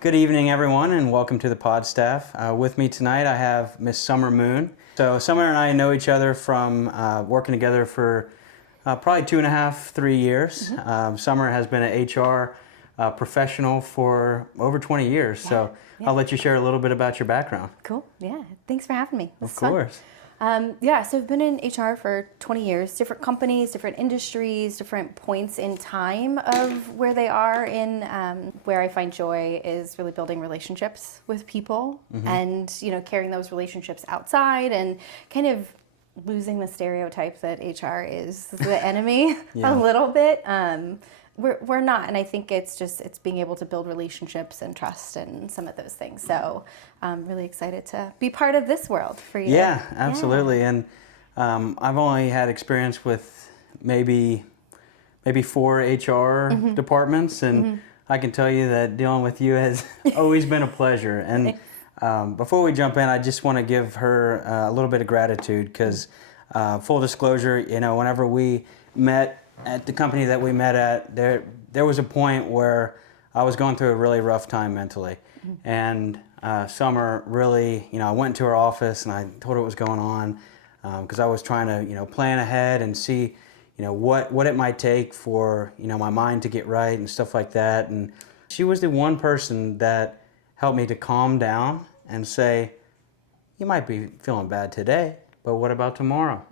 Good evening, everyone, and welcome to the pod staff. With me tonight, I have Miss Summer Moon. So Summer and I know each other from working together for probably 2.5, 3 years. Summer has been an HR professional for over 20 years. So I'll let you share a little bit about your background. Cool. Yeah. Thanks for having me. Of course. So I've been in HR for 20 years, different companies, different industries, different points in time of where they are in, where I find joy is really building relationships with people and, carrying those relationships outside and kind of losing the stereotype that HR is the enemy a little bit. We're not, and I think it's being able to build relationships and trust and some of those things. So I'm really excited to be part of this world for you. Yeah, absolutely. Yeah. And I've only had experience with maybe 4 HR departments, and I can tell you that dealing with you has always been a pleasure. And before we jump in, I just want to give her a little bit of gratitude because, full disclosure, whenever we met at the company that we met at, there was a point where I was going through a really rough time mentally. And Summer really, I went to her office and I told her what was going on because I was trying to, plan ahead and see, what it might take for, my mind to get right and stuff like that. And she was the one person that helped me to calm down and say, you might be feeling bad today, but what about tomorrow?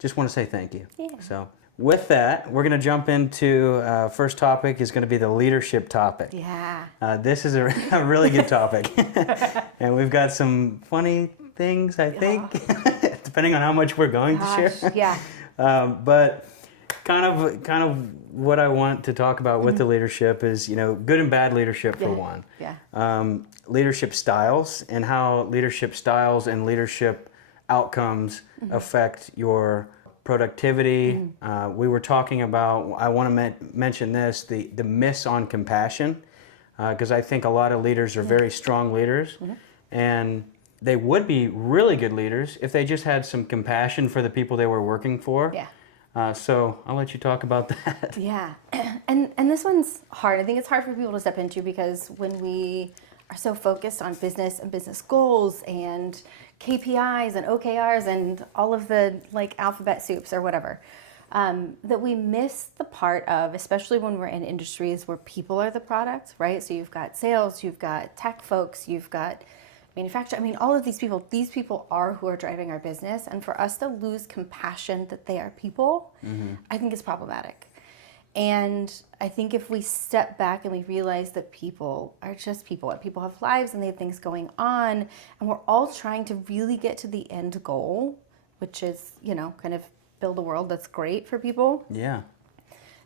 Just want to say thank you. Yeah. So with that, we're going to jump into first topic is going to be the leadership topic. Yeah. This is a really good topic. And we've got some funny things, I think, depending on how much we're going to share. Yeah. But kind of what I want to talk about with the leadership is, good and bad leadership for one. Yeah. Leadership styles and how leadership styles and leadership outcomes affect your productivity. We were talking about, I want to mention this, the miss on compassion, because I think a lot of leaders are very strong leaders, and they would be really good leaders if they just had some compassion for the people they were working for. Yeah. So I'll let you talk about that. Yeah. And this one's hard. I think it's hard for people to step into because when we are so focused on business and business goals and KPIs and OKRs and all of the alphabet soups or whatever, that we miss the part of, especially when we're in industries where people are the product, right? So you've got sales, you've got tech folks, you've got manufacturing. I mean, all of these people are who are driving our business. And for us to lose compassion that they are people, I think is problematic. And I think if we step back and we realize that people are just people, and people have lives and they have things going on, and we're all trying to really get to the end goal, which is, kind of build a world that's great for people. Yeah.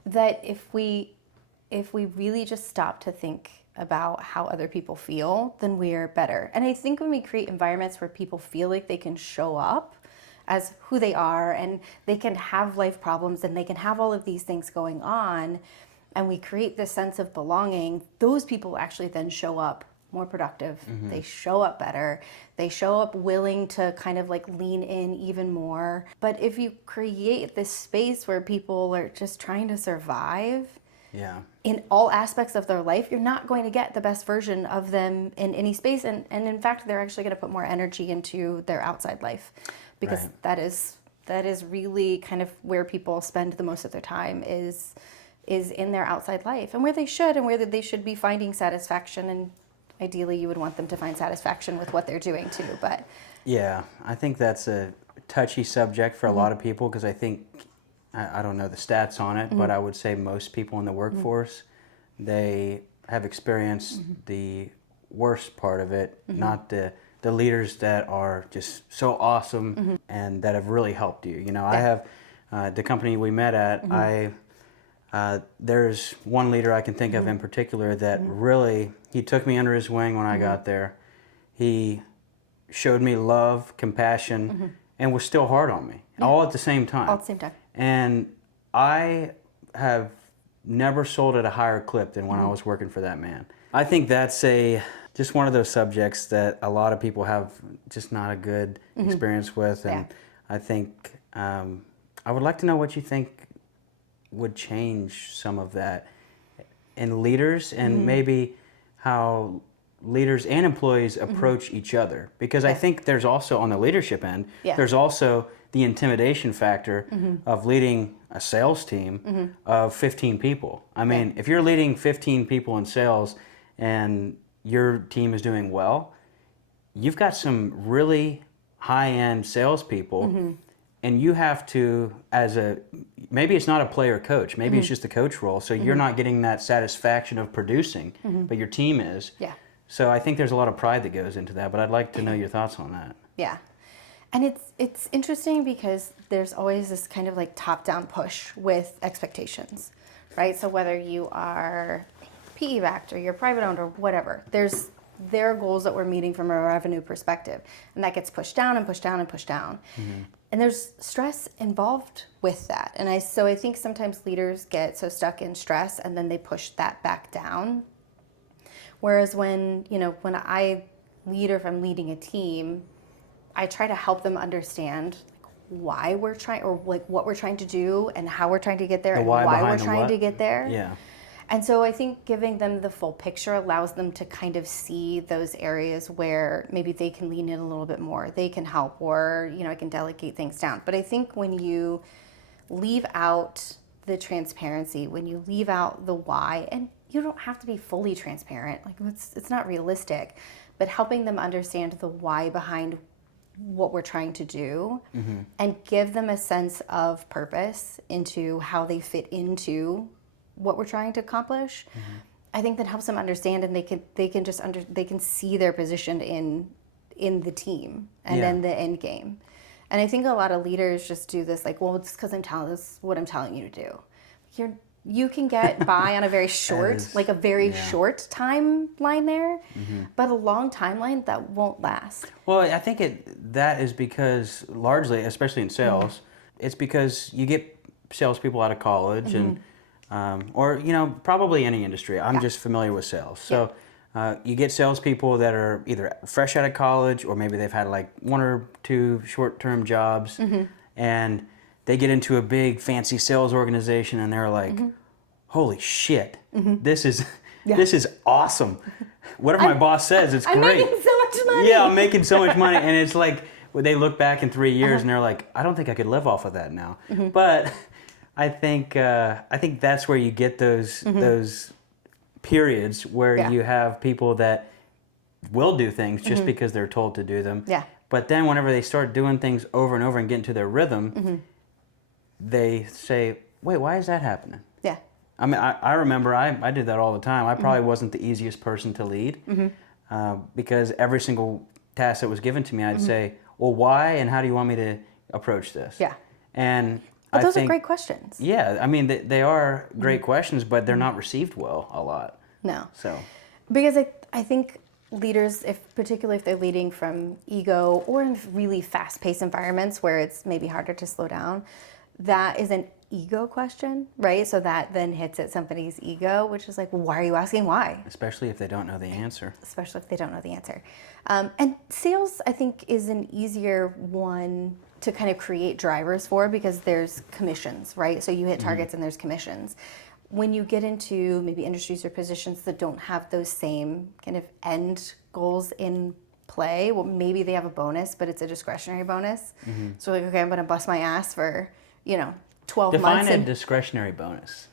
That if we really just stop to think about how other people feel, then we're better. And I think when we create environments where people feel like they can show up as who they are and they can have life problems and they can have all of these things going on, and we create this sense of belonging, those people actually then show up more productive. They show up better. They show up willing to kind of lean in even more. But if you create this space where people are just trying to survive, in all aspects of their life, you're not going to get the best version of them in any space. And in fact, they're actually going to put more energy into their outside life because that is really kind of where people spend the most of their time is in their outside life and where they should be finding satisfaction. And ideally, you would want them to find satisfaction with what they're doing too. But yeah, I think that's a touchy subject for a lot of people because I think, I don't know the stats on it, but I would say most people in the workforce, they have experienced the worst part of it, not the leaders that are just so awesome and that have really helped you. I have the company we met at, there's one leader I can think of in particular that really, he took me under his wing when I got there. He showed me love, compassion, and was still hard on me, all at the same time. All at the same time. And I have never sold at a higher clip than when I was working for that man. I think that's just one of those subjects that a lot of people have just not a good experience with. And I think I would like to know what you think would change some of that in leaders and maybe how leaders and employees approach each other. Because I think there's also, on the leadership end, there's also the intimidation factor of leading a sales team of 15 people. I mean, if you're leading 15 people in sales and your team is doing well, you've got some really high-end salespeople, and you have to, maybe it's not a player coach, maybe it's just a coach role, so you're not getting that satisfaction of producing, but your team is. Yeah. So I think there's a lot of pride that goes into that, but I'd like to know your thoughts on that. Yeah. And it's interesting because there's always this kind of like top-down push with expectations, right? So whether you are PE backed or you're private owned or whatever, there are goals that we're meeting from a revenue perspective, and that gets pushed down and pushed down and pushed down. And there's stress involved with that. And I think sometimes leaders get so stuck in stress and then they push that back down. Whereas when I lead or if I'm leading a team, I try to help them understand why we're trying, or like what we're trying to do and how we're trying to get there and why we're trying to get there. Yeah. And so I think giving them the full picture allows them to kind of see those areas where maybe they can lean in a little bit more, they can help, or, I can delegate things down. But I think when you leave out the transparency, when you leave out the why, and you don't have to be fully transparent, like it's not realistic, but helping them understand the why behind what we're trying to do and give them a sense of purpose into how they fit into what we're trying to accomplish. I think that helps them understand, and they can see their position in the team and then the end game. And I think a lot of leaders just do this like, well, it's because this is what I'm telling you to do. You can get by on a very short, short timeline there, but a long timeline that won't last. Well, I think that is because largely, especially in sales, it's because you get salespeople out of college and or probably any industry. I'm just familiar with sales, so you get salespeople that are either fresh out of college or maybe they've had like 1 or 2 short-term jobs, and they get into a big fancy sales organization and they're like, "Holy shit, this is awesome! Whatever my boss says, it's great. I'm making so much money. Yeah, I'm making so much money," and it's like they look back in 3 years and they're like, "I don't think I could live off of that now." But I think that's where you get those periods where you have people that will do things just because they're told to do them. Yeah. But then whenever they start doing things over and over and get into their rhythm, they say, "Wait, why is that happening?" Yeah. I mean, I remember I did that all the time. I probably wasn't the easiest person to lead because every single task that was given to me, I'd say, "Well, why and how do you want me to approach this?" Yeah. And But those are great questions. Yeah, I mean, they are great questions, but they're not received well a lot. No. So. Because I think leaders, particularly if they're leading from ego or in really fast-paced environments where it's maybe harder to slow down, that is an ego question, right? So that then hits at somebody's ego, which is like, well, why are you asking why? Especially if they don't know the answer. And sales, I think, is an easier one to kind of create drivers for because there's commissions, right? So you hit targets and there's commissions. When you get into maybe industries or positions that don't have those same kind of end goals in play, well, maybe they have a bonus, but it's a discretionary bonus. So like, okay, I'm going to bust my ass for, 12 months. Define a discretionary bonus.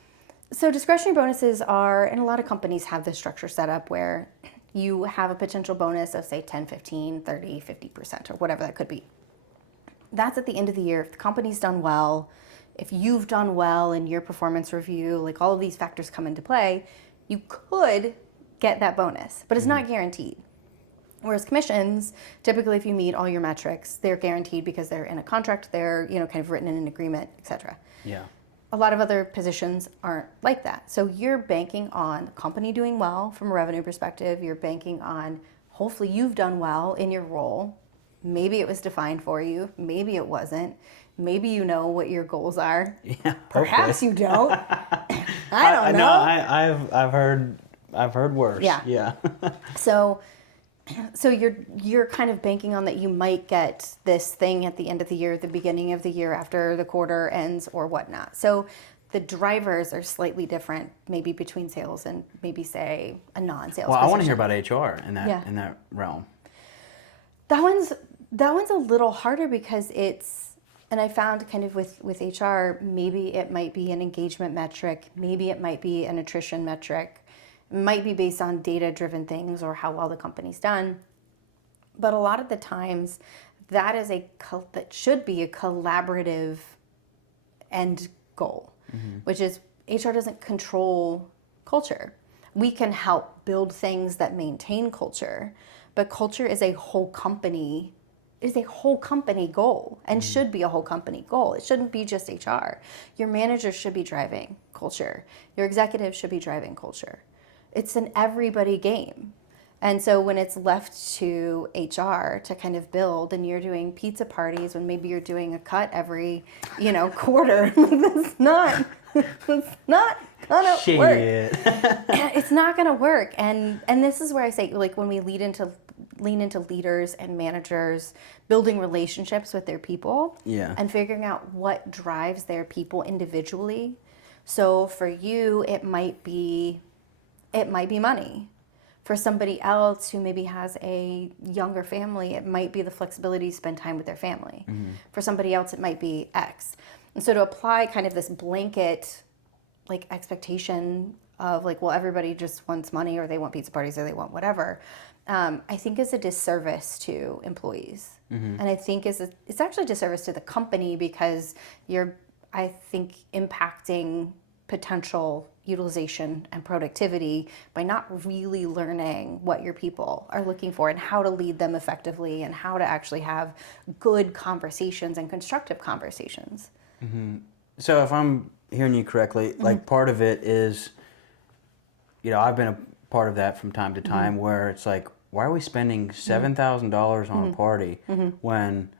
So discretionary bonuses are, and a lot of companies have this structure set up where you have a potential bonus of say 10, 15, 30, 50% or whatever that could be. That's at the end of the year. If the company's done well, if you've done well in your performance review, like all of these factors come into play, you could get that bonus, but it's not guaranteed. Whereas commissions, typically if you meet all your metrics, they're guaranteed because they're in a contract, they're kind of written in an agreement, etc. Yeah. A lot of other positions aren't like that. So you're banking on the company doing well from a revenue perspective. You're banking on hopefully you've done well in your role. Maybe it was defined for you. Maybe it wasn't. Maybe you know what your goals are. Yeah. Perhaps hopefully. you don't. I don't know. I've heard worse. Yeah. Yeah. So you're kind of banking on that you might get this thing at the end of the year, the beginning of the year after the quarter ends or whatnot. So the drivers are slightly different, maybe between sales and maybe say a non-sales. Well, I want to position. hear about HR in that realm. That one's a little harder because and I found kind of with HR, maybe it might be an engagement metric, maybe it might be an attrition metric, it might be based on data-driven things or how well the company's done. But a lot of the times, that should be a collaborative end goal, which is HR doesn't control culture. We can help build things that maintain culture, but culture is a whole company goal and should be a whole company goal. It shouldn't be just HR. Your manager should be driving culture. Your executive should be driving culture. It's an everybody game. And so when it's left to HR to kind of build, and you're doing pizza parties when maybe you're doing a cut every, quarter, that's not gonna work. It's not gonna work. And this is where I say, like, when we lean into leaders and managers building relationships with their people and figuring out what drives their people individually. So for you, it might be money. For somebody else who maybe has a younger family, it might be the flexibility to spend time with their family. For somebody else, it might be X. And so to apply kind of this blanket like expectation of like, well, everybody just wants money, or they want pizza parties, or they want whatever, I think is a disservice to employees. And I think it's actually a disservice to the company, because you're, I think, impacting potential utilization and productivity by not really learning what your people are looking for and how to lead them effectively and how to actually have good conversations and constructive conversations. So if I'm hearing you correctly, like part of it is, I've been a part of that from time to time where it's like, why are we spending $7,000 on a party when,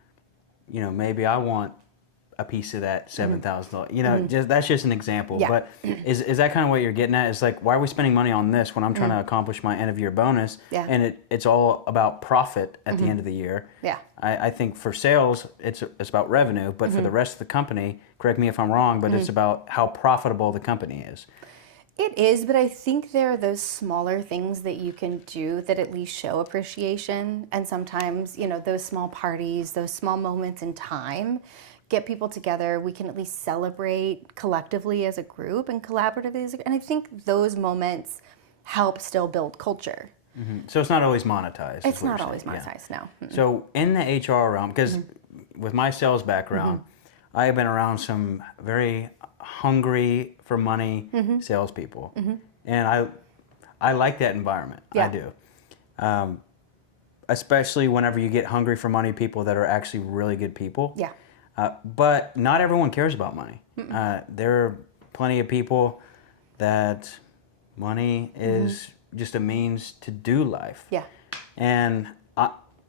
maybe I want a piece of that $7,000. That's just an example. Yeah. But is that kind of what you're getting at? It's like, why are we spending money on this when I'm trying to accomplish my end of year bonus? Yeah. And it's all about profit at the end of the year. Yeah. I think for sales, it's about revenue, but for the rest of the company, correct me if I'm wrong, but it's about how profitable the company is. It is, but I think there are those smaller things that you can do that at least show appreciation. And sometimes, those small parties, those small moments in time, get people together. We can at least celebrate collectively as a group and collaboratively and I think those moments help still build culture. So it's not always monetized. It's not always monetized, no. So in the HR realm, because with my sales background, I have been around some very hungry for money salespeople, and I like that environment. I do, especially whenever you get hungry for money people that are actually really good people. Yeah. But not everyone cares about money. There are plenty of people that money is just a means to do life. Yeah. And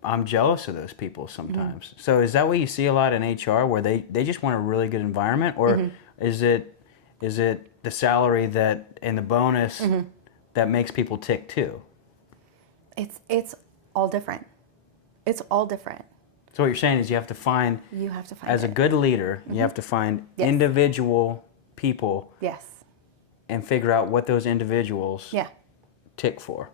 I'm jealous of those people sometimes. So is that what you see a lot in HR, where they just want a really good environment, or is it the salary that and the bonus that makes people tick too? It's all different. It's all different. So what you're saying is you have to find as a good leader, you have to find individual people and figure out what those individuals tick for.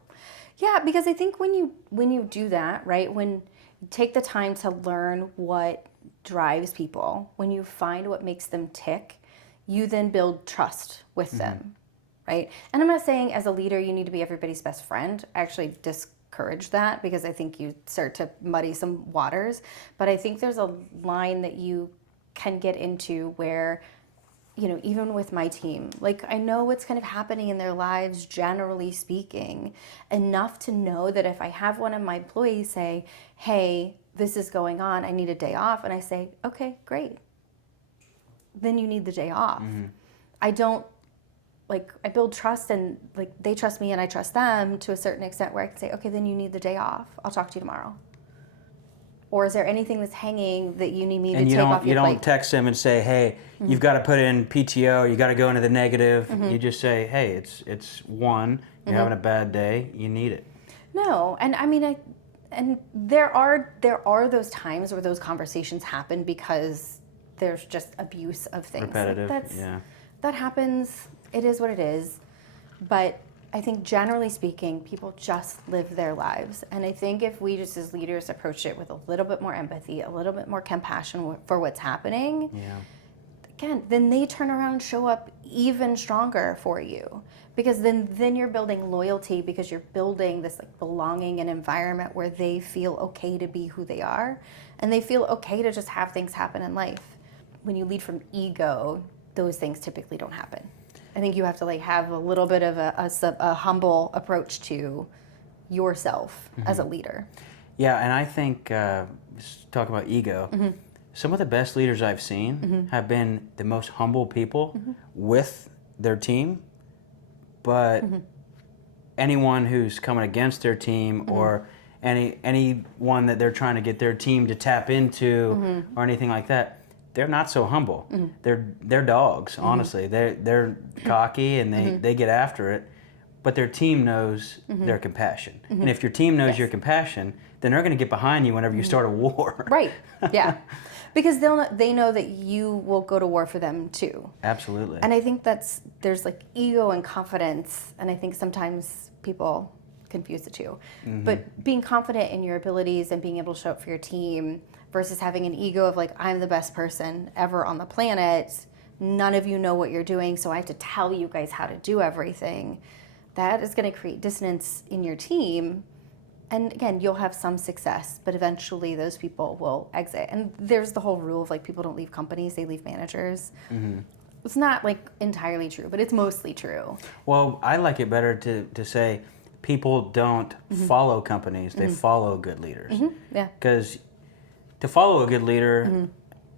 Yeah, because I think when you do that, right, when you take the time to learn what drives people, when you find what makes them tick, you then build trust with them, right? And I'm not saying as a leader you need to be everybody's best friend. I actually discourage that, because I think you start to muddy some waters. But I think there's a line that you can get into where, even with my team, like, I know what's kind of happening in their lives, generally speaking, enough to know that if I have one of my employees say, hey, this is going on, I need a day off, and I say, okay, great, then you need the day off. I don't, I build trust, and they trust me and I trust them to a certain extent where I can say, okay, then you need the day off. I'll talk to you tomorrow. Or is there anything that's hanging that you need me to take off your plate? And you don't text them and say, hey, you've got to put in PTO, you got to go into the negative. You just say, hey, it's one, you're having a bad day, you need it. No, and I mean, and there are those times where those conversations happen because there's just abuse of things. Repetitive, that happens. It is what it is. But I think generally speaking, people just live their lives. And I think if we just as leaders approach it with a little bit more empathy, a little bit more compassion for what's happening, again, then they turn around and show up even stronger for you. Because then you're building loyalty, because you're building this like belonging and environment where they feel okay to be who they are. And they feel okay to just have things happen in life. When you lead from ego, those things typically don't happen. I think you have to like have a little bit of a humble approach to yourself as a leader. Yeah, and I think, just talk about ego, some of the best leaders I've seen have been the most humble people with their team, but anyone who's coming against their team or anyone that they're trying to get their team to tap into or anything like that, they're not so humble. They're dogs, honestly. They're cocky and they get after it, but their team knows their compassion. And if your team knows your compassion, then they're going to get behind you whenever you start a war. Right. Yeah. Because they know that you will go to war for them too. Absolutely. And I think there's like ego and confidence, and I think sometimes people confuse the two. But being confident in your abilities and being able to show up for your team versus having an ego of like, I'm the best person ever on the planet, none of you know what you're doing, so I have to tell you guys how to do everything. That is going to create dissonance in your team. And again, you'll have some success, but eventually those people will exit. And there's the whole rule of like, people don't leave companies, they leave managers. It's not like entirely true, but it's mostly true. Well, I like it better to say people don't follow companies, they follow good leaders. Yeah. Because to follow a good leader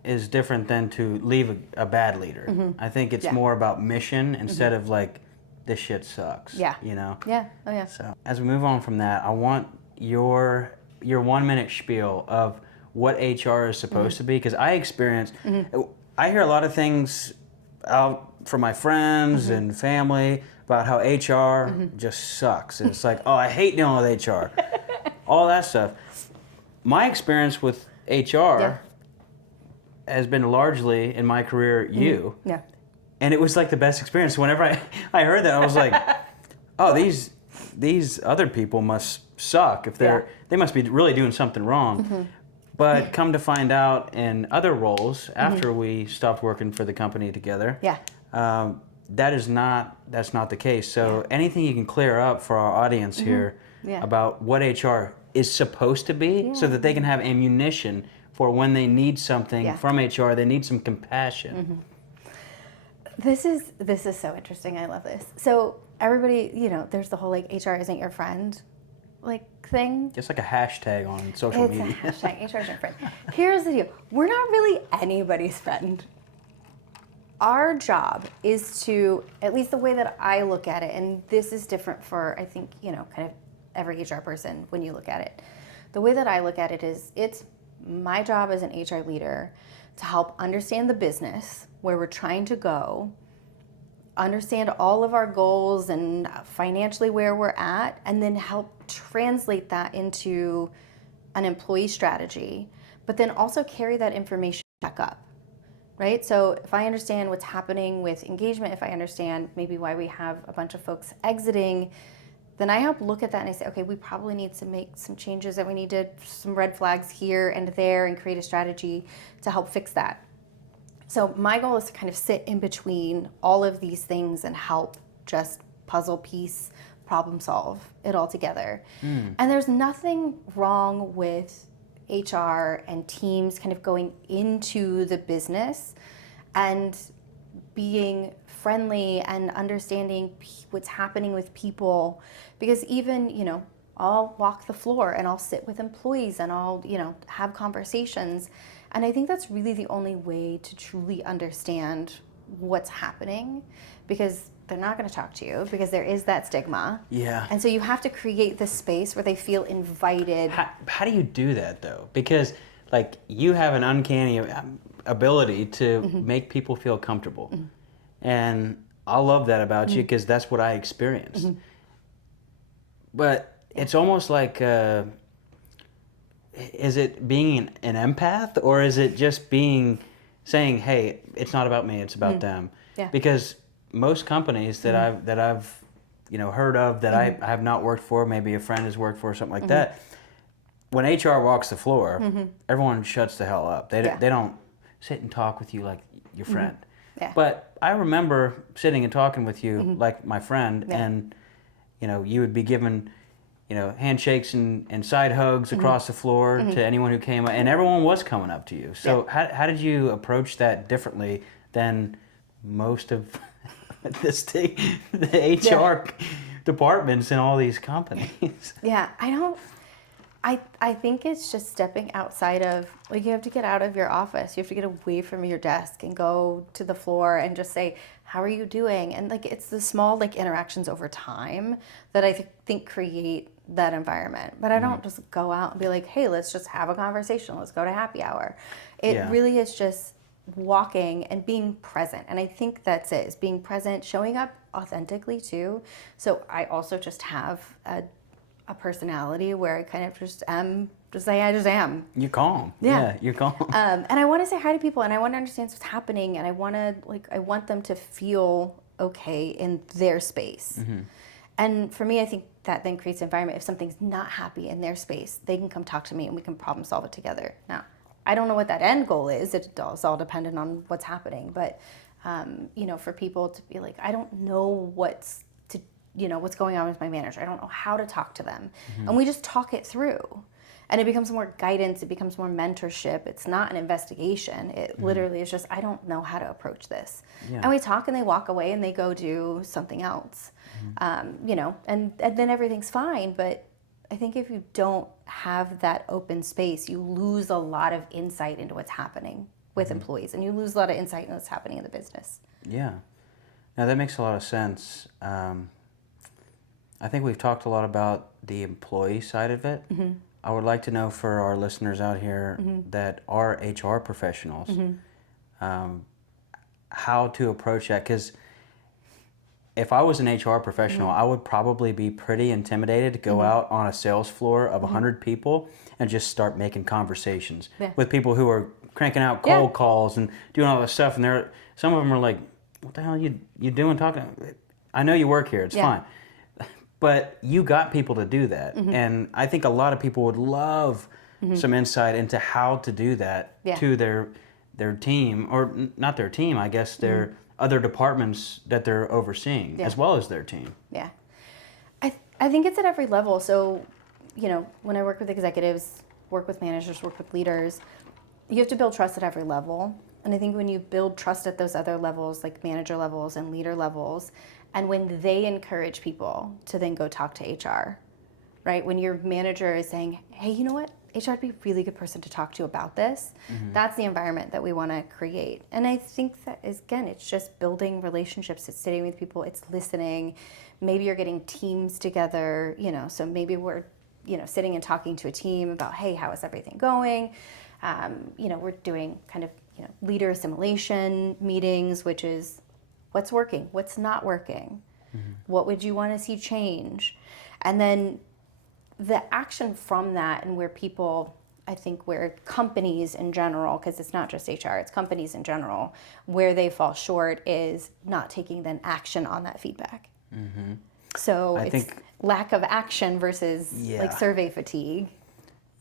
is different than to leave a bad leader. I think it's more about mission instead of like, this shit sucks. Yeah. You know? Yeah. Oh, yeah. So as we move on from that, I want your 1 minute spiel of what HR is supposed to be, because I I hear a lot of things out from my friends and family about how HR just sucks. And it's like, oh, I hate dealing with HR. All that stuff. My experience with HR has been largely in my career you. Yeah. And it was like the best experience. Whenever I heard that, I was like, oh, these other people must suck. If they must be really doing something wrong. But come to find out in other roles after we stopped working for the company together, that's not the case. So anything you can clear up for our audience here about what HR is supposed to be, so that they can have ammunition for when they need something from HR, they need some compassion. This is so interesting. I love this. So everybody, there's the whole like HR isn't your friend like thing. Just like a hashtag on social media. It's a hashtag, HR isn't your friend. Here's the deal. We're not really anybody's friend. Our job is to, at least the way that I look at it, and this is different for, I think, kind of every HR person when you look at it. The way that I look at it is, it's my job as an HR leader to help understand the business, where we're trying to go, understand all of our goals and financially where we're at, and then help translate that into an employee strategy, but then also carry that information back up, right? So if I understand what's happening with engagement, if I understand maybe why we have a bunch of folks exiting, then I help look at that and I say, okay, we probably need to make some changes, that we need to, some red flags here and there, and create a strategy to help fix that. So my goal is to kind of sit in between all of these things and help just puzzle piece, problem solve it all together. And there's nothing wrong with HR and teams kind of going into the business and being friendly and understanding what's happening with people, because even, I'll walk the floor and I'll sit with employees and I'll, have conversations. And I think that's really the only way to truly understand what's happening, because they're not going to talk to you, because there is that stigma. Yeah. And so you have to create this space where they feel invited. How do you do that though? Because like you have an uncanny ability to make people feel comfortable. And I love that about you, because that's what I experienced. But it's almost like, is it being an empath, or is it just saying, hey, it's not about me, it's about them? Yeah. Because most companies that I've heard of that I have not worked for, maybe a friend has worked for or something like that, when HR walks the floor, everyone shuts the hell up. They don't sit and talk with you like your friend. Yeah. But I remember sitting and talking with you like my friend, and you would be given handshakes and side hugs across the floor to anyone who came up, and everyone was coming up to you. So how did you approach that differently than most of the HR departments in all these companies? Yeah, I think it's just stepping outside of, like, you have to get out of your office. You have to get away from your desk and go to the floor and just say, how are you doing? And like, it's the small like interactions over time that I think create that environment. But I don't just go out and be like, hey, let's just have a conversation. Let's go to happy hour. It really is just walking and being present. And I think that's it, is being present, showing up authentically too. So I also just have a personality where I kind of just am, just like I just am. You're calm. Yeah. You're calm. And I want to say hi to people, and I want to understand what's happening, and I want them to feel okay in their space. And for me, I think that then creates an environment. If something's not happy in their space, they can come talk to me and we can problem solve it together. Now, I don't know what that end goal is. It's all dependent on what's happening. But, for people to be like, I don't know what's going on with my manager. I don't know how to talk to them. And we just talk it through. And it becomes more guidance. It becomes more mentorship. It's not an investigation. It literally is just, I don't know how to approach this. Yeah. And we talk and they walk away and they go do something else. And then everything's fine. But I think if you don't have that open space, you lose a lot of insight into what's happening with employees. And you lose a lot of insight into what's happening in the business. Yeah. Now that makes a lot of sense. I think we've talked a lot about the employee side of it. I would like to know for our listeners out here that are HR professionals, how to approach that. Because if I was an HR professional, I would probably be pretty intimidated to go out on a sales floor of 100 people and just start making conversations with people who are cranking out cold calls and doing all this stuff. And some of them are like, what the hell are you doing talking? I know you work here, it's fine. But you got people to do that. And I think a lot of people would love some insight into how to do that to their team, or not their team, I guess, their other departments that they're overseeing, as well as their team. Yeah. I think it's at every level. So, when I work with executives, work with managers, work with leaders, you have to build trust at every level. And I think when you build trust at those other levels, like manager levels and leader levels, and when they encourage people to then go talk to HR, right? When your manager is saying, hey, you know what? HR would be a really good person to talk to about this. That's the environment that we want to create. And I think that is, again, it's just building relationships. It's sitting with people. It's listening. Maybe you're getting teams together, so maybe we're, sitting and talking to a team about, hey, how is everything going? We're doing kind of, leader assimilation meetings, which is what's working, what's not working, what would you want to see change? And then the action from that, and where people, I think where companies in general, because it's not just HR, it's companies in general, where they fall short is not taking then action on that feedback. So I think lack of action versus like survey fatigue.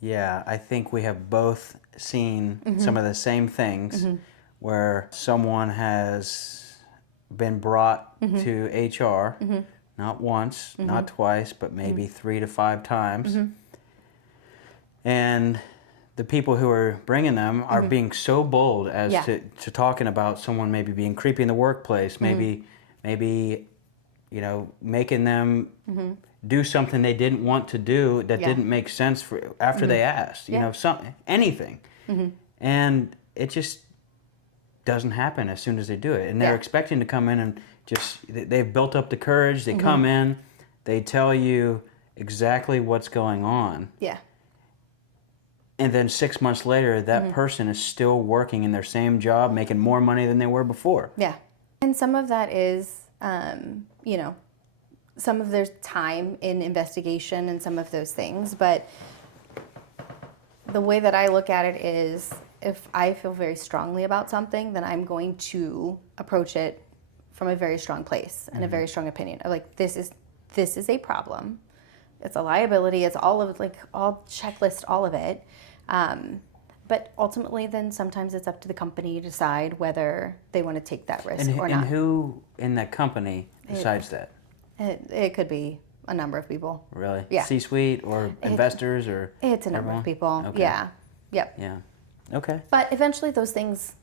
Yeah, I think we have both seen some of the same things where someone has been brought to HR, not once, not twice, but maybe 3 to 5 times. And the people who are bringing them are being so bold as to talking about someone maybe being creepy in the workplace, maybe making them do something they didn't want to do that didn't make sense for after they asked, anything. And it just doesn't happen as soon as they do it. And they're expecting to come in and they've built up the courage, they come in, they tell you exactly what's going on. Yeah. And then 6 months later, that person is still working in their same job, making more money than they were before. Yeah. And some of that is, some of their time in investigation and some of those things. But the way that I look at it is, if I feel very strongly about something, then I'm going to approach it from a very strong place and a very strong opinion of like, this is a problem. It's a liability. It's all checklist, all of it. But ultimately, then sometimes it's up to the company to decide whether they want to take that risk or not. And who in that company decides that? It could be a number of people. Really? Yeah. C-suite or investors or it's a number everyone? of people. Okay. Yeah. Yep. Yeah. Okay. But eventually, those things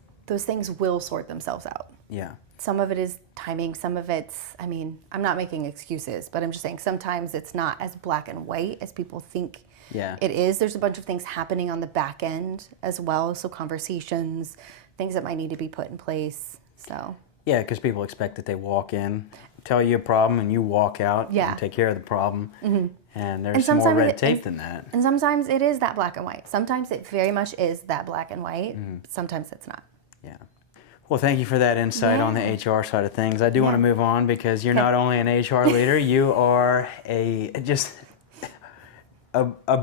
will sort themselves out. Yeah. Some of it is timing. Some of it's, I mean, I'm not making excuses, but I'm just saying sometimes it's not as black and white as people think it is. There's a bunch of things happening on the back end as well. So conversations, things that might need to be put in place. So. Yeah, because people expect that they walk in, tell you a problem, and you walk out and take care of the problem. Mm-hmm. And there's more red tape than that. And sometimes it is that black and white. Sometimes it very much is that black and white. Mm-hmm. Sometimes it's not. Yeah. Well, thank you for that insight on the HR side of things. I do want to move on because you're not only an HR leader, you are a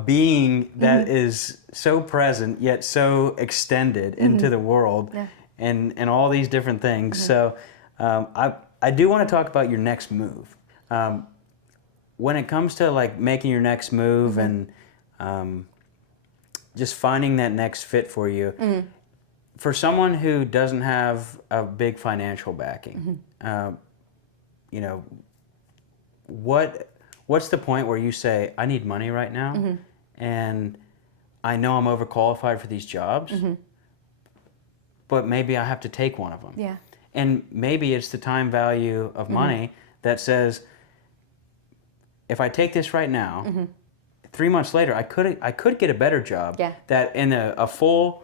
being that is so present yet so extended into the world and all these different things. So I do want to talk about your next move. When it comes to like making your next move and just finding that next fit for you, for someone who doesn't have a big financial backing, you know, what's the point where you say, I need money right now, and I know I'm overqualified for these jobs, but maybe I have to take one of them. Yeah. And maybe it's the time value of money that says, if I take this right now, 3 months later, I could get a better job that in a full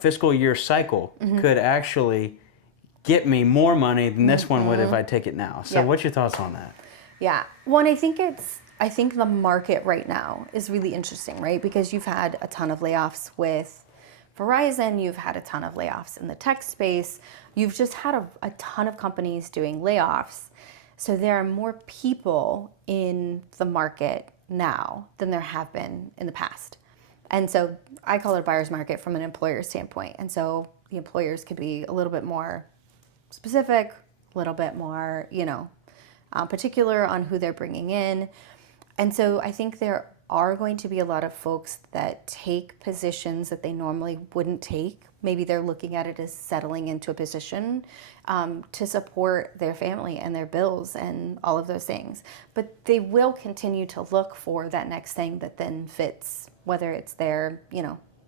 fiscal year cycle could actually get me more money than this one would if I take it now. So what's your thoughts on that? Yeah. Well, and I think the market right now is really interesting, right? Because you've had a ton of layoffs with Verizon, you've had a ton of layoffs in the tech space, you've just had a ton of companies doing layoffs. So there are more people in the market now than there have been in the past. And so I call it a buyer's market from an employer standpoint. And so the employers could be a little bit more specific, a little bit more, particular on who they're bringing in. And so I think there are going to be a lot of folks that take positions that they normally wouldn't take. Maybe they're looking at it as settling into a position to support their family and their bills and all of those things. But they will continue to look for that next thing that then fits, whether it's their,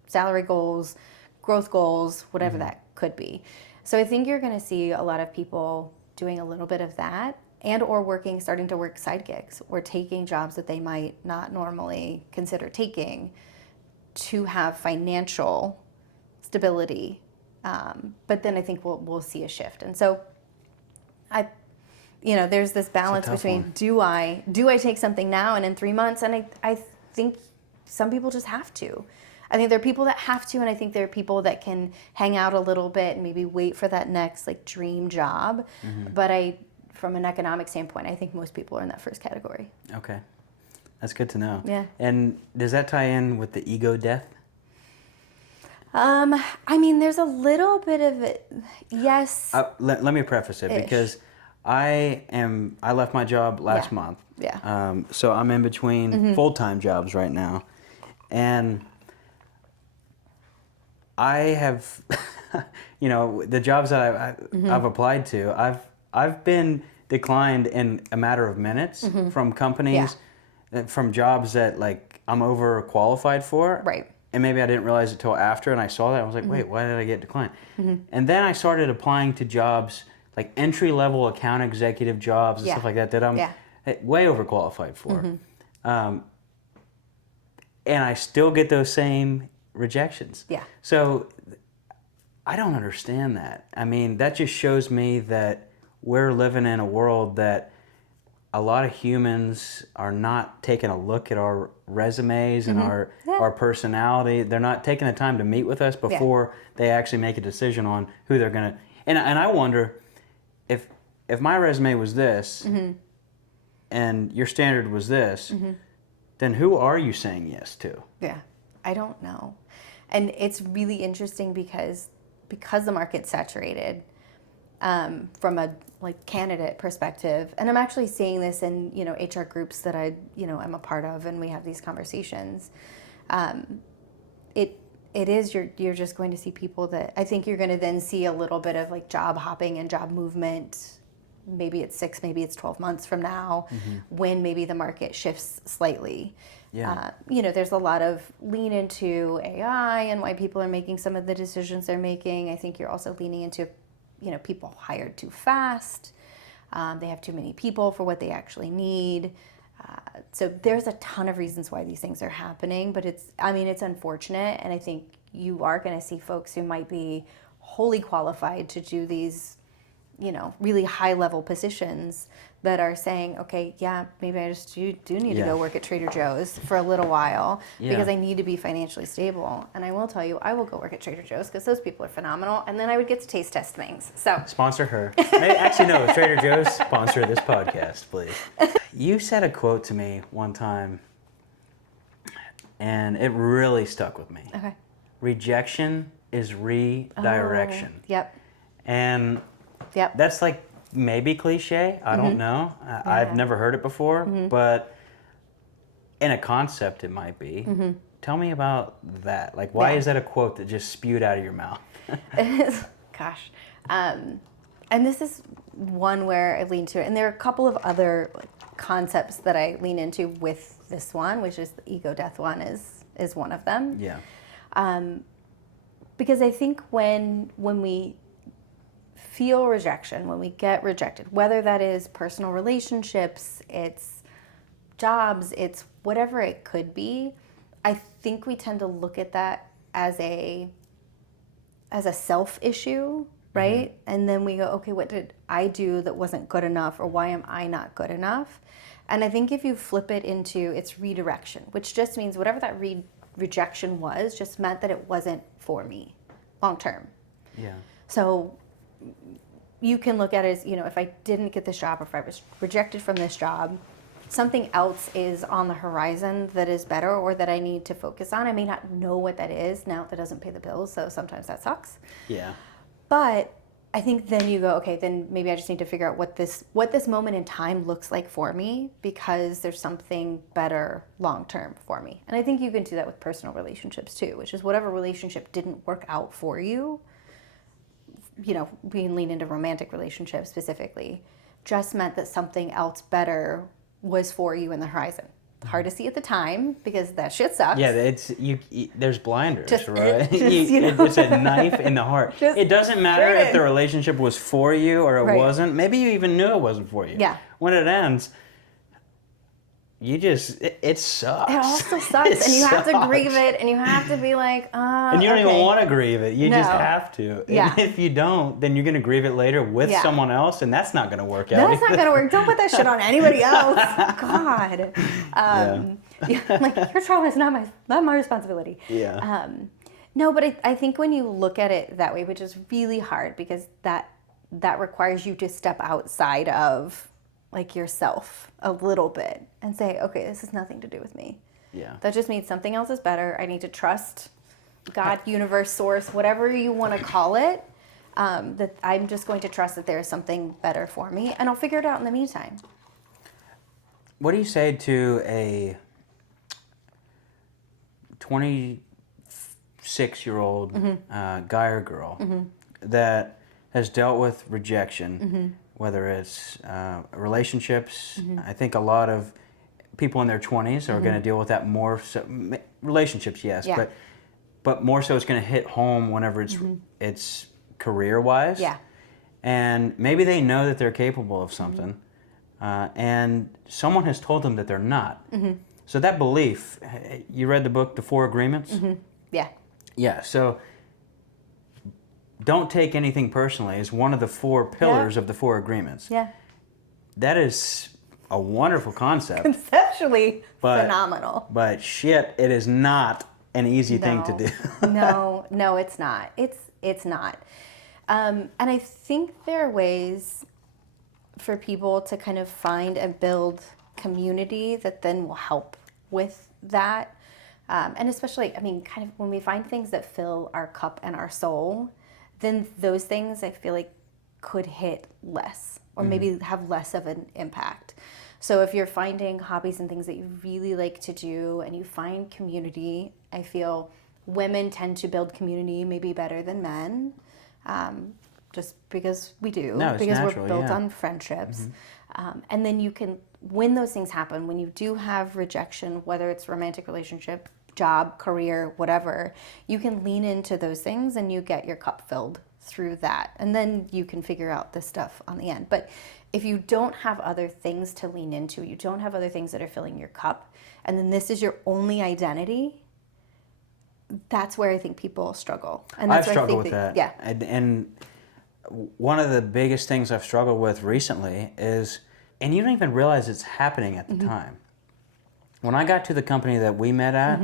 salary goals, growth goals, whatever that could be. So I think you're going to see a lot of people doing a little bit of that and or starting to work side gigs or taking jobs that they might not normally consider taking to have financial stability. But then I think we'll see a shift. And so there's this balance between do I take something now and in 3 months? And I think some people just have to. I think there are people that have to, and I think there are people that can hang out a little bit and maybe wait for that next dream job. But from an economic standpoint, I think most people are in that first category. Okay. That's good to know. Yeah. And does that tie in with the ego death? There's a little bit of it. Yes. Let me preface it because I left my job last month. Yeah. So I'm in between full-time jobs right now. And I have, the jobs that I've applied to, I've been declined in a matter of minutes from companies, from jobs that I'm overqualified for. Right. And maybe I didn't realize it till after, and I saw that. I was like, wait, why did I get declined? And then I started applying to jobs, like entry-level account executive jobs and stuff like that I'm way overqualified for. And I still get those same rejections. Yeah. So I don't understand that. That just shows me that we're living in a world that a lot of humans are not taking a look at our resumes and our personality. They're not taking the time to meet with us before they actually make a decision on who they're going to. And I wonder if my resume was this and your standard was this, then who are you saying yes to? Yeah, I don't know. And it's really interesting because the market's saturated. from a like candidate perspective. And I'm actually seeing this in, HR groups that I'm a part of, and we have these conversations. It is, you're just going to see people that I think you're going to then see a little bit of like job hopping and job movement. Maybe it's 6, maybe it's 12 months from now, when maybe the market shifts slightly. Yeah. There's a lot of lean into AI and why people are making some of the decisions they're making. I think you're also leaning into, people hired too fast. They have too many people for what they actually need. So there's a ton of reasons why these things are happening, but it's unfortunate. And I think you are going to see folks who might be wholly qualified to do these, really high level positions that are saying, okay, yeah, maybe I just do need to go work at Trader Joe's for a little while because I need to be financially stable. And I will tell you, I will go work at Trader Joe's because those people are phenomenal. And then I would get to taste test things. So Sponsor her. Actually, no, Trader Joe's sponsor this podcast, please. You said a quote to me one time, and it really stuck with me. Okay. Rejection is redirection. Oh, yep. And Yep. that's like maybe cliche. I don't know. I've never heard it before, but in a concept it might be. Tell me about that. Like, why is that a quote that just spewed out of your mouth? Gosh. And this is one where I lean to it. And there are a couple of other concepts that I lean into with this one, which is the ego death one is one of them. Yeah. Because I think when we feel rejection, when we get rejected, whether that is personal relationships, it's jobs, it's whatever it could be, I think we tend to look at that as a self issue, right? And then we go, okay, what did I do that wasn't good enough, or why am I not good enough? And I think if you flip it into its redirection, which just means whatever that rejection was, just meant that it wasn't for me long term. Yeah. So you can look at it as, if I didn't get this job, or if I was rejected from this job, something else is on the horizon that is better, or that I need to focus on. I may not know what that is now. That doesn't pay the bills, so sometimes that sucks. Yeah. But I think then you go, okay, then maybe I just need to figure out what this moment in time looks like for me, because there's something better long term for me. And I think you can do that with personal relationships too, which is whatever relationship didn't work out for you, we can lean into romantic relationships specifically, just meant that something else better was for you in the horizon. Hard to see at the time because that shit sucks. Yeah, there's blinders, right? It's it's a knife in the heart. It doesn't matter if the relationship was for you or it wasn't. Maybe you even knew it wasn't for you. Yeah. When it ends, it sucks. It also sucks, and you have to grieve it, and you have to be like, and you don't even want to grieve it. You just have to. Yeah. And if you don't, then you're going to grieve it later with someone else, and that's not going to work out. That's not going to work. Don't put that shit on anybody else. God. Like, your trauma is not my responsibility. Yeah. No, but I think when you look at it that way, which is really hard because that requires you to step outside of like yourself a little bit and say, okay, this has nothing to do with me. Yeah. That just means something else is better. I need to trust God, universe, source, whatever you want to call it, that I'm just going to trust that there is something better for me, and I'll figure it out in the meantime. What do you say to a 26-year-old guy or girl that has dealt with rejection, whether it's relationships? I think a lot of people in their 20s are going to deal with that more so. Relationships, yes, but more so it's going to hit home whenever it's career-wise. Yeah. And maybe they know that they're capable of something, and someone has told them that they're not. So that belief, you read the book, The 4 Agreements? Yeah. Yeah, so don't take anything personally is one of the 4 pillars of the 4 Agreements. Yeah. That is a wonderful concept. Conceptually phenomenal. But shit, it is not an easy thing to do. No, it's not. It's not. And I think there are ways for people to kind of find and build community that then will help with that. And especially, kind of when we find things that fill our cup and our soul, then those things I feel like could hit less or maybe have less of an impact. So if you're finding hobbies and things that you really like to do and you find community, I feel women tend to build community maybe better than men, just because we do, No, it's because natural, we're built yeah. on friendships. And then you can, when those things happen, when you do have rejection, whether it's romantic relationship, job, career, whatever, you can lean into those things and you get your cup filled through that. And then you can figure out this stuff on the end. But if you don't have other things to lean into, you don't have other things that are filling your cup, and then this is your only identity, that's where I think people struggle. And that's I've where struggled I think with that. Yeah. And one of the biggest things I've struggled with recently is, and you don't even realize it's happening at the time. When I got to the company that we met at,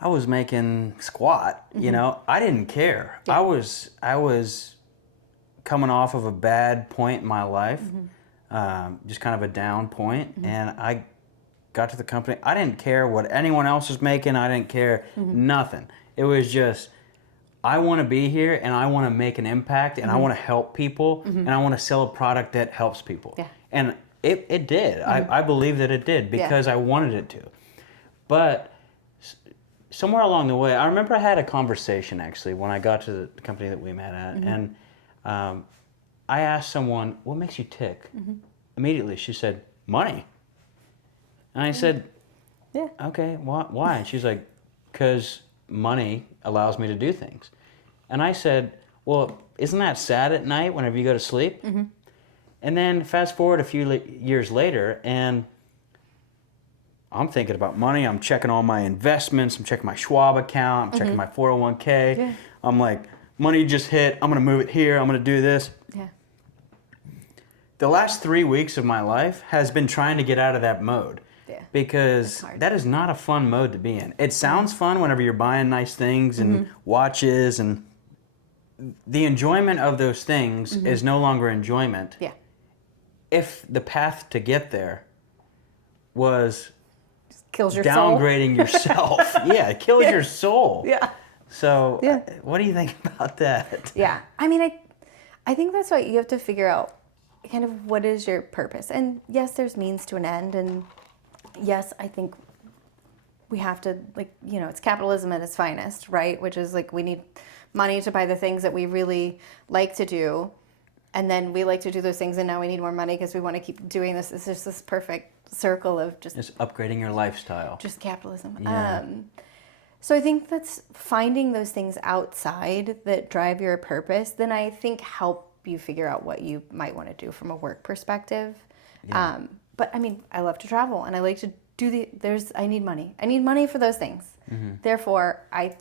I was making squat, you know, I didn't care. Yeah. I was coming off of a bad point in my life, just kind of a down point, and I got to the company. I didn't care what anyone else was making. I didn't care nothing. It was just, I want to be here and I want to make an impact and I want to help people and I want to sell a product that helps people. Yeah. And it did. I believe that it did because I wanted it to. But somewhere along the way, I remember I had a conversation actually when I got to the company that we met at, and I asked someone, "What makes you tick?" Immediately, she said, "Money." And I said, Yeah. "Okay, why?" And she's like, "'Cause money allows me to do things." And I said, "Well, isn't that sad at night whenever you go to sleep?" And then fast forward a few years later, and I'm thinking about money. I'm checking all my investments. I'm checking my Schwab account. I'm checking my 401k. Yeah. I'm like, money just hit. I'm going to move it here. I'm going to do this. Yeah. The last 3 weeks of my life has been trying to get out of that mode. Yeah. Because that is not a fun mode to be in. It sounds fun whenever you're buying nice things and watches, and the enjoyment of those things is no longer enjoyment. Yeah. If the path to get there was Kills your downgrading yourself. Yeah, it kills your soul. Yeah. So, Yeah. what do you think about that? Yeah. I mean, I think that's why you have to figure out kind of what is your purpose. And yes, there's means to an end. And yes, I think we have to, like, you know, it's capitalism at its finest, right? Which is like we need money to buy the things that we really like to do. And then we like to do those things, and now we need more money because we want to keep doing this. It's just this perfect circle of just upgrading your lifestyle. Just capitalism. Yeah. So I think that's finding those things outside that drive your purpose, then I think help you figure out what you might want to do from a work perspective. Yeah. But I mean, I love to travel and I like to do I need money. I need money for those things. Therefore, I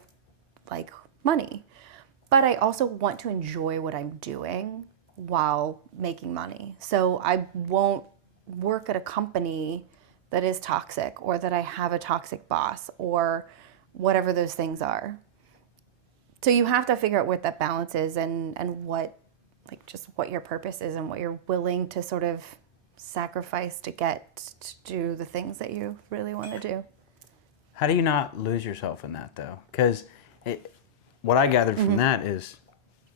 like money. But I also want to enjoy what I'm doing while making money. So I won't work at a company that is toxic or that I have a toxic boss or whatever those things are. So you have to figure out what that balance is and what, like, just what your purpose is and what you're willing to sort of sacrifice to get to do the things that you really want to do. How do you not lose yourself in that, though? Because what I gathered from that is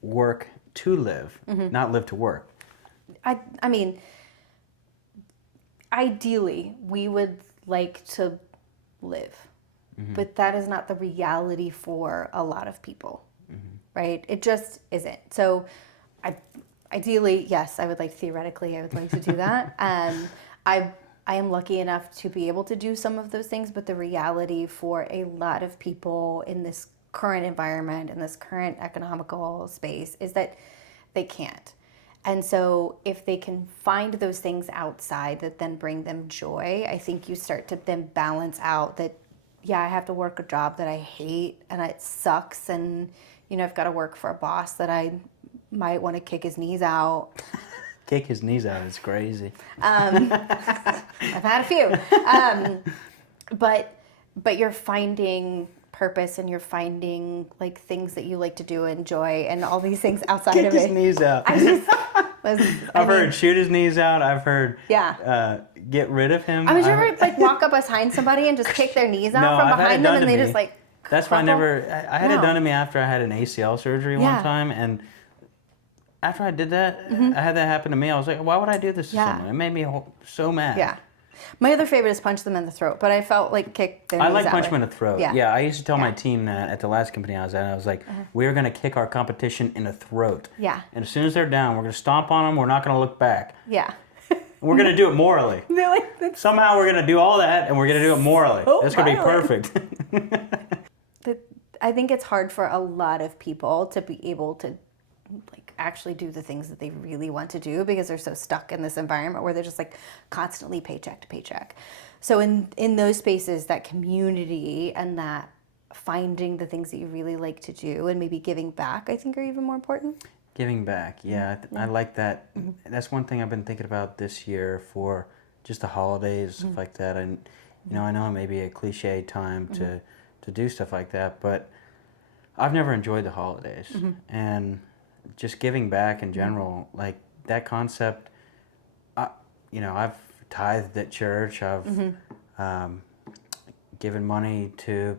work to live, not live to work. I mean, ideally, we would like to live, but that is not the reality for a lot of people, right? It just isn't. So, ideally, yes, I would like, theoretically, I would like to do that. I am lucky enough to be able to do some of those things, but the reality for a lot of people in this current environment, in this current economical space, is that they can't. And so if they can find those things outside that then bring them joy, I think you start to then balance out that, yeah, I have to work a job that I hate and it sucks, and, you know, I've got to work for a boss that I might want to kick his knees out. Kick his knees out is crazy. I've had a few. But you're finding purpose and you're finding, like, things that you like to do, enjoy, and all these things outside Kick of it. his knees out. I've heard shoot his knees out. I've heard get rid of him. I mean, you ever like walk up behind somebody and just kick their knees out from behind them, and they just like. That's why I had it done to me after I had an ACL surgery one time, and after I did that, I had that happen to me. I was like, why would I do this to Yeah. someone? It made me so mad. Yeah. My other favorite is punch them in the throat, but I felt like kick their I knees like that punch way. them in the throat. Yeah. Yeah, I used to tell my Yeah. team that at the last company I was at. I was like, we're going to kick our competition in the throat. Yeah. And as soon as they're down, we're going to stomp on them. We're not going to look back. Yeah. And we're going to do it morally. They're like, that's Somehow we're going to do all that, and we're going to do it morally. So It's going to be violent. perfect. I think it's hard for a lot of people to be able to like actually do the things that they really want to do because they're so stuck in this environment where they're just like constantly paycheck to paycheck. So in those spaces, that community and that finding the things that you really like to do and maybe giving back, I think, are even more important. Giving back, yeah, I like that. That's one thing I've been thinking about this year for just the holidays, stuff like that. And I know it may be a cliche time to do stuff like that, but I've never enjoyed the holidays. And just giving back in general, like that concept, I've tithed at church. I've given money to,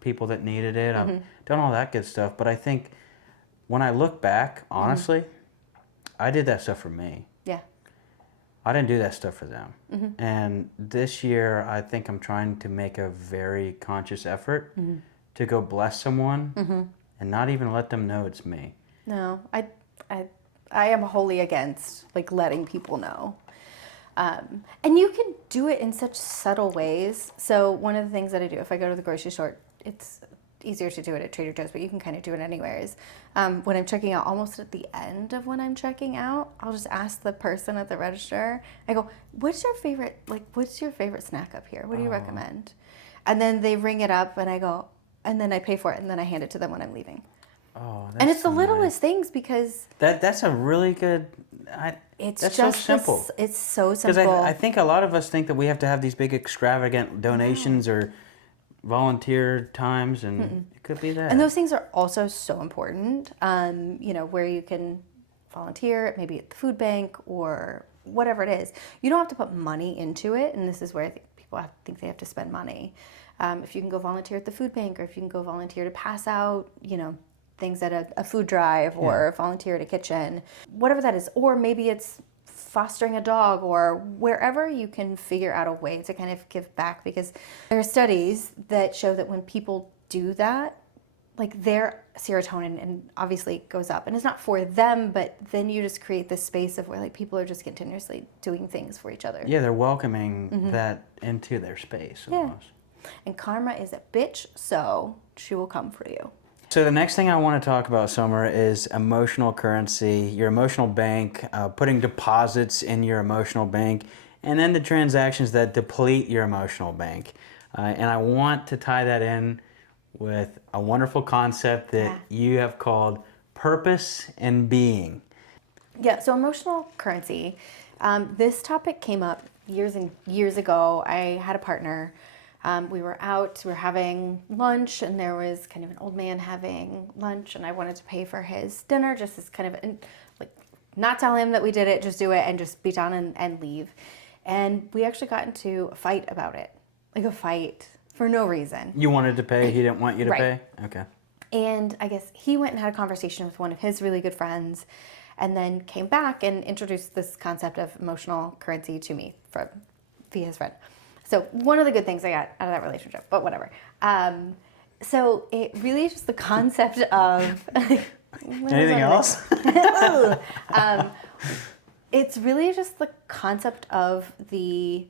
people that needed it. I've done all that good stuff. But I think when I look back, honestly, I did that stuff for me. Yeah. I didn't do that stuff for them. And this year, I think I'm trying to make a very conscious effort to go bless someone and not even let them know it's me. No, I am wholly against like letting people know. And you can do it in such subtle ways. So one of the things that I do if I go to the grocery store, it's easier to do it at Trader Joe's, but you can kind of do it anywhere. Is when I'm checking out, almost at the end of when I'm checking out, I'll just ask the person at the register. I go, "What's your favorite snack up here? What do you recommend?" And then they ring it up, and I go, and then I pay for it, and then I hand it to them when I'm leaving. Oh, that's And it's the so littlest nice. things because That's a really good. it's that's just so simple. It's so Because simple. I think a lot of us think that we have to have these big extravagant donations or volunteer times, and it could be that. And those things are also so important, where you can volunteer, maybe at the food bank or whatever it is. You don't have to put money into it, and this is where I think people think they have to spend money. If you can go volunteer at the food bank, or if you can go volunteer to pass out, things at a food drive, or volunteer at a kitchen, whatever that is. Or maybe it's fostering a dog, or wherever you can figure out a way to kind of give back, because there are studies that show that when people do that, like their serotonin and obviously goes up, and it's not for them, but then you just create this space of where like people are just continuously doing things for each other. Yeah, they're welcoming that into their space almost. And karma is a bitch, so she will come for you. So the next thing I want to talk about, Summer, is emotional currency, your emotional bank, putting deposits in your emotional bank, and then the transactions that deplete your emotional bank. And I want to tie that in with a wonderful concept that you have called purpose and being. Yeah, so emotional currency. This topic came up years and years ago. I had a partner. We were having lunch, and there was kind of an old man having lunch, and I wanted to pay for his dinner, just as kind of like not tell him that we did it, just do it and just be done and leave. And we actually got into a fight about it, like a fight for no reason. You wanted to pay, he didn't want you to Right. pay? Okay. And I guess he went and had a conversation with one of his really good friends, and then came back and introduced this concept of emotional currency to me via his friend. So one of the good things I got out of that relationship, but whatever. So it really is just the concept of... Anything else? It's really just the concept of the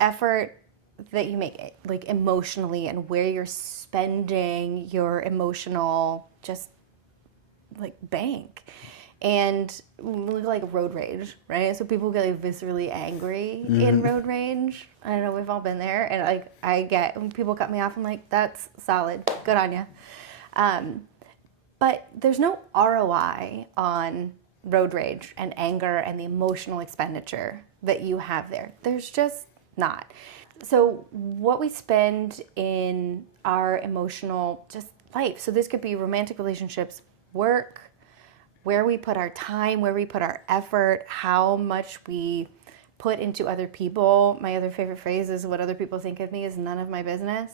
effort that you make, like emotionally, and where you're spending your emotional just like bank. And like road rage, right? So people get like viscerally angry in road rage. I don't know, we've all been there. And like when people cut me off, I'm like, that's solid, good on you. But there's no ROI on road rage and anger and the emotional expenditure that you have there. There's just not. So what we spend in our emotional just life. So this could be romantic relationships, work, where we put our time, where we put our effort, how much we put into other people. My other favorite phrase is, what other people think of me is none of my business.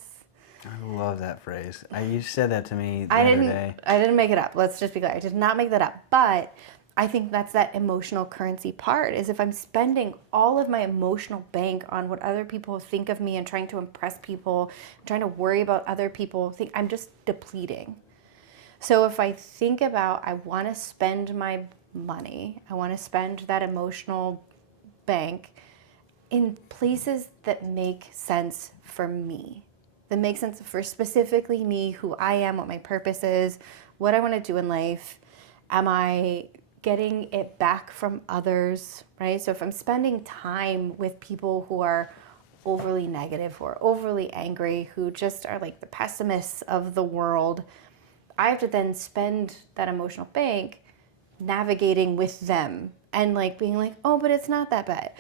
I love that phrase. You said that to me the I other didn't. day. I didn't make it up. Let's just be clear. I did not make that up. But I think that's that emotional currency part. Is if I'm spending all of my emotional bank on what other people think of me and trying to impress people, trying to worry about other people, I'm just depleting. So if I think about, I want to spend my money, I want to spend that emotional bank in places that make sense for me, that make sense for specifically me, who I am, what my purpose is, what I want to do in life. Am I getting it back from others, right? So if I'm spending time with people who are overly negative, who are overly angry, who just are like the pessimists of the world, I have to then spend that emotional bank navigating with them and like being like, oh, but it's not that bad.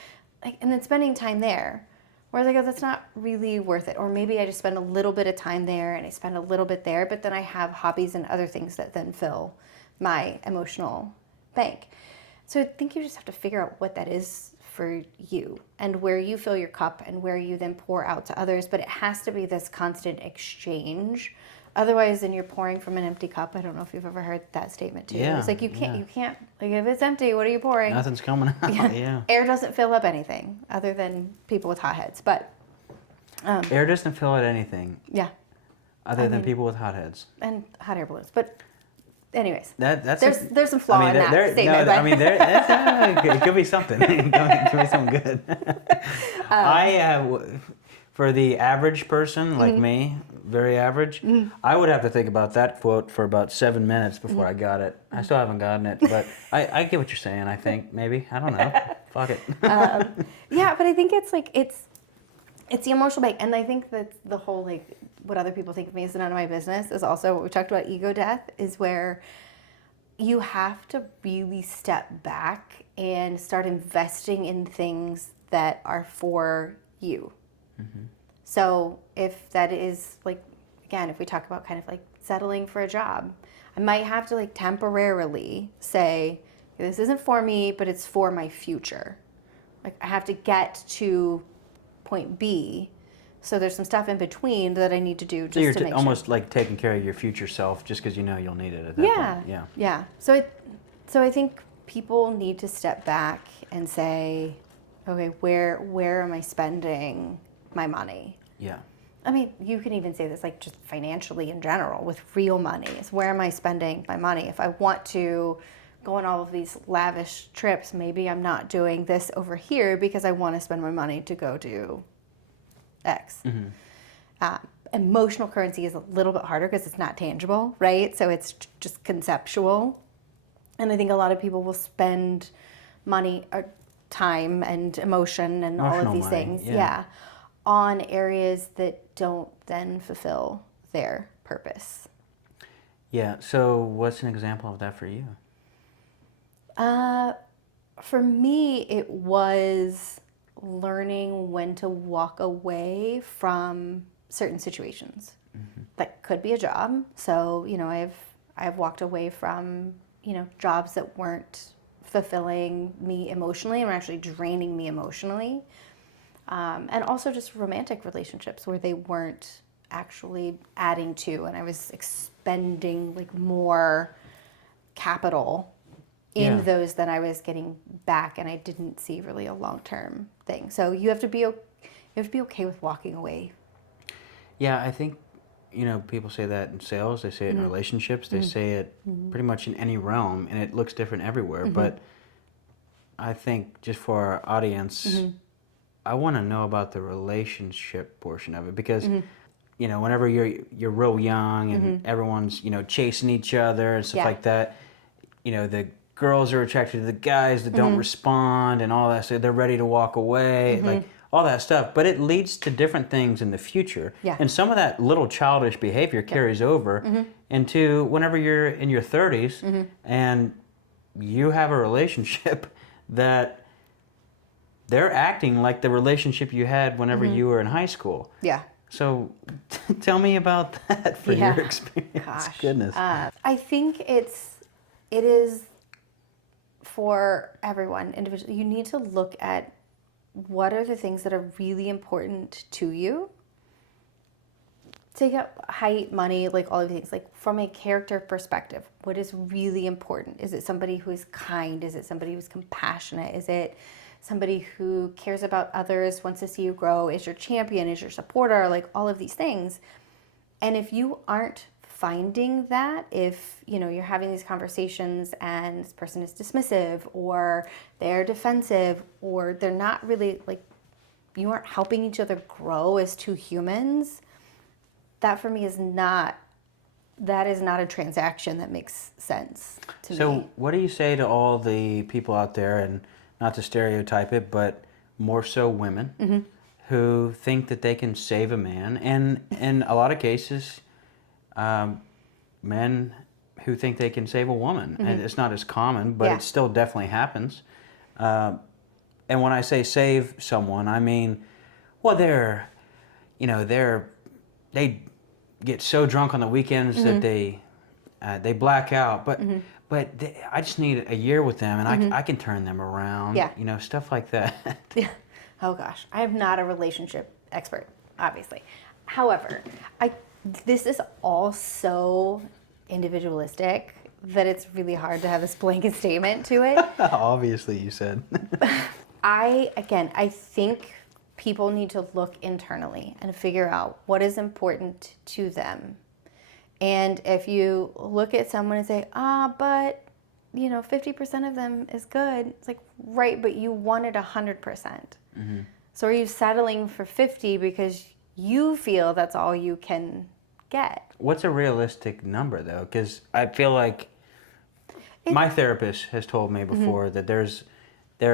Like, and then spending time there. Whereas I go, that's not really worth it. Or maybe I just spend a little bit of time there and I spend a little bit there, but then I have hobbies and other things that then fill my emotional bank. So I think you just have to figure out what that is for you and where you fill your cup and where you then pour out to others. But it has to be this constant exchange. Otherwise, then you're pouring from an empty cup. I don't know if you've ever heard that statement too. Yeah, It's like you can't, like if it's empty, what are you pouring? Nothing's coming out. Yeah. Air doesn't fill up anything other than people with hot heads. But Air doesn't fill out anything yeah, other than people with hot heads. and hot air balloons. But anyways, That's there's some flaw in that statement. No, I mean, it could be something. It could be something good. For the average person like me, very average, I would have to think about that quote for about 7 minutes before I got it. I still haven't gotten it, but I get what you're saying. I think maybe, I don't know. Fuck it. Yeah, but I think it's like it's the emotional bank, and I think that the whole like what other people think of me is none of my business is also what we talked about. Ego death is where you have to really step back and start investing in things that are for you. Mm-hmm. So if that is like, again, if we talk about kind of like settling for a job, I might have to like temporarily say, this isn't for me, but it's for my future. Like I have to get to point B. So there's some stuff in between that I need to do just So you're to make almost sure. like taking care of your future self just because you know you'll need it at that point. Yeah. So I think people need to step back and say, okay, where am I spending my money? Yeah. I mean, you can even say this like just financially in general with real money. Is where am I spending my money? If I want to go on all of these lavish trips, maybe I'm not doing this over here because I want to spend my money to go do X. Mm-hmm. Emotional currency is a little bit harder because it's not tangible, right? So it's just conceptual. And I think a lot of people will spend money or time and emotion and all of these things, on areas that don't then fulfill their purpose. Yeah. So what's an example of that for you? For me, it was learning when to walk away from certain situations. Mm-hmm. That could be a job. So, I've walked away from, jobs that weren't fulfilling me emotionally and were actually draining me emotionally. And also just romantic relationships where they weren't actually adding to, and I was expending like more capital in those than I was getting back, and I didn't see really a long-term thing. So you have to be okay with walking away. Yeah, I think people say that in sales. They say it in relationships. They say it pretty much in any realm, and it looks different everywhere. Mm-hmm. But I think just for our audience, I want to know about the relationship portion of it because. Whenever you're real young and everyone's chasing each other and stuff like that, the girls are attracted to the guys that don't respond and all that, so they're ready to walk away, like all that stuff. But it leads to different things in the future. Yeah. And some of that little childish behavior carries over into whenever you're in your 30s and you have a relationship that they're acting like the relationship you had whenever you were in high school. Yeah. So tell me about that for your experience. Gosh. Goodness. I think it is for everyone individually. You need to look at what are the things that are really important to you. take out height, money, like all of these things, like from a character perspective, what is really important? Is it somebody who is kind? Is it somebody who's compassionate? Is it somebody who cares about others, wants to see you grow, is your champion, is your supporter, like all of these things. And if you aren't finding that, if you're having these conversations and this person is dismissive or they're defensive or they're not really like, you aren't helping each other grow as two humans, that for me is not a transaction that makes sense to me. So what do you say to all the people out there, and not to stereotype it, but more so women, who think that they can save a man, and in a lot of cases, men who think they can save a woman, and it's not as common, but it still definitely happens. And when I say save someone, I mean, well, they get so drunk on the weekends that they black out, but I just need a year with them, and I can turn them around. Yeah. Stuff like that. Yeah. Oh gosh, I am not a relationship expert, obviously. However, this is all so individualistic that it's really hard to have this blanket statement to it. Obviously, you said. I think people need to look internally and figure out what is important to them. And if you look at someone and say, but 50% of them is good, it's like, right, but you wanted 100%. So are you settling for 50 because you feel that's all you can get? What's a realistic number, though? Because I feel like my therapist has told me before that there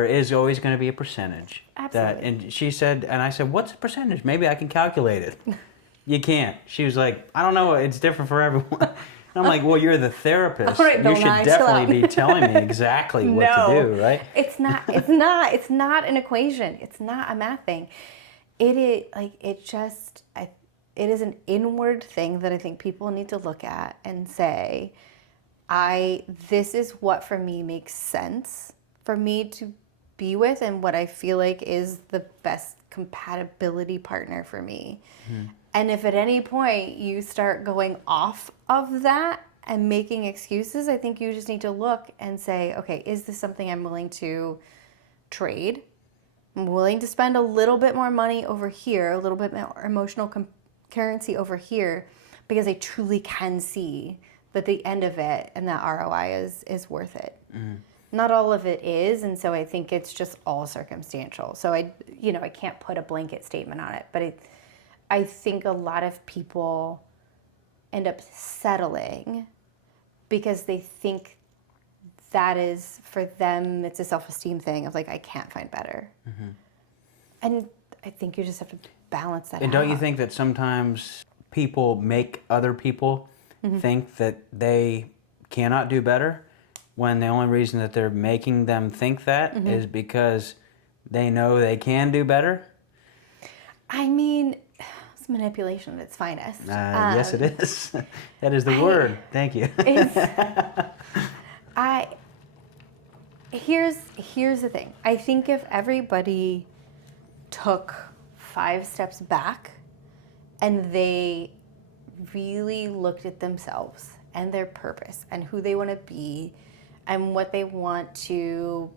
is always going to be a percentage. Absolutely. And she said, and I said, what's the percentage? Maybe I can calculate it. You can't. She was like, I don't know. It's different for everyone. And I'm like, well, you're the therapist. All right, you should definitely be telling me exactly what to do, right? It's not an equation. It's not a math thing. It is an inward thing that I think people need to look at and say, this is what for me makes sense for me to be with, and what I feel like is the best compatibility partner for me. And if at any point you start going off of that and making excuses, I think you just need to look and say, okay, is this something I'm willing to trade? I'm willing to spend a little bit more money over here, a little bit more emotional currency over here, because I truly can see that the end of it and that ROI is worth it. Not all of it is, and so I think it's just all circumstantial. So I can't put a blanket statement on it, but I think a lot of people end up settling because they think that is, for them, it's a self-esteem thing of like, I can't find better. And I think you just have to balance that out. And don't you think that sometimes people make other people think that they cannot do better, when the only reason that they're making them think that is because they know they can do better? I mean, it's manipulation at its finest. Yes, it is. That is the word. Thank you. Here's the thing. I think if everybody took 5 steps back and they really looked at themselves and their purpose and who they want to be and what they want to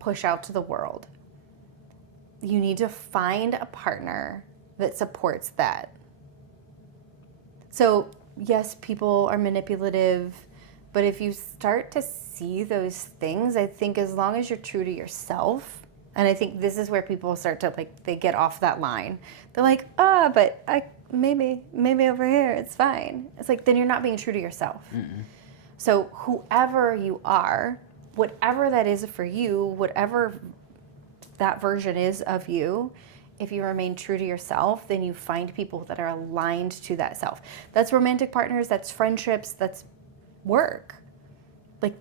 push out to the world, you need to find a partner that supports that. So yes, people are manipulative, but if you start to see those things, I think as long as you're true to yourself, and I think this is where people start to they get off that line. They're like, but maybe over here it's fine. It's like, then you're not being true to yourself. So whoever you are, whatever that is for you, whatever that version is of you, if you remain true to yourself, then you find people that are aligned to that self. That's romantic partners, that's friendships, that's work.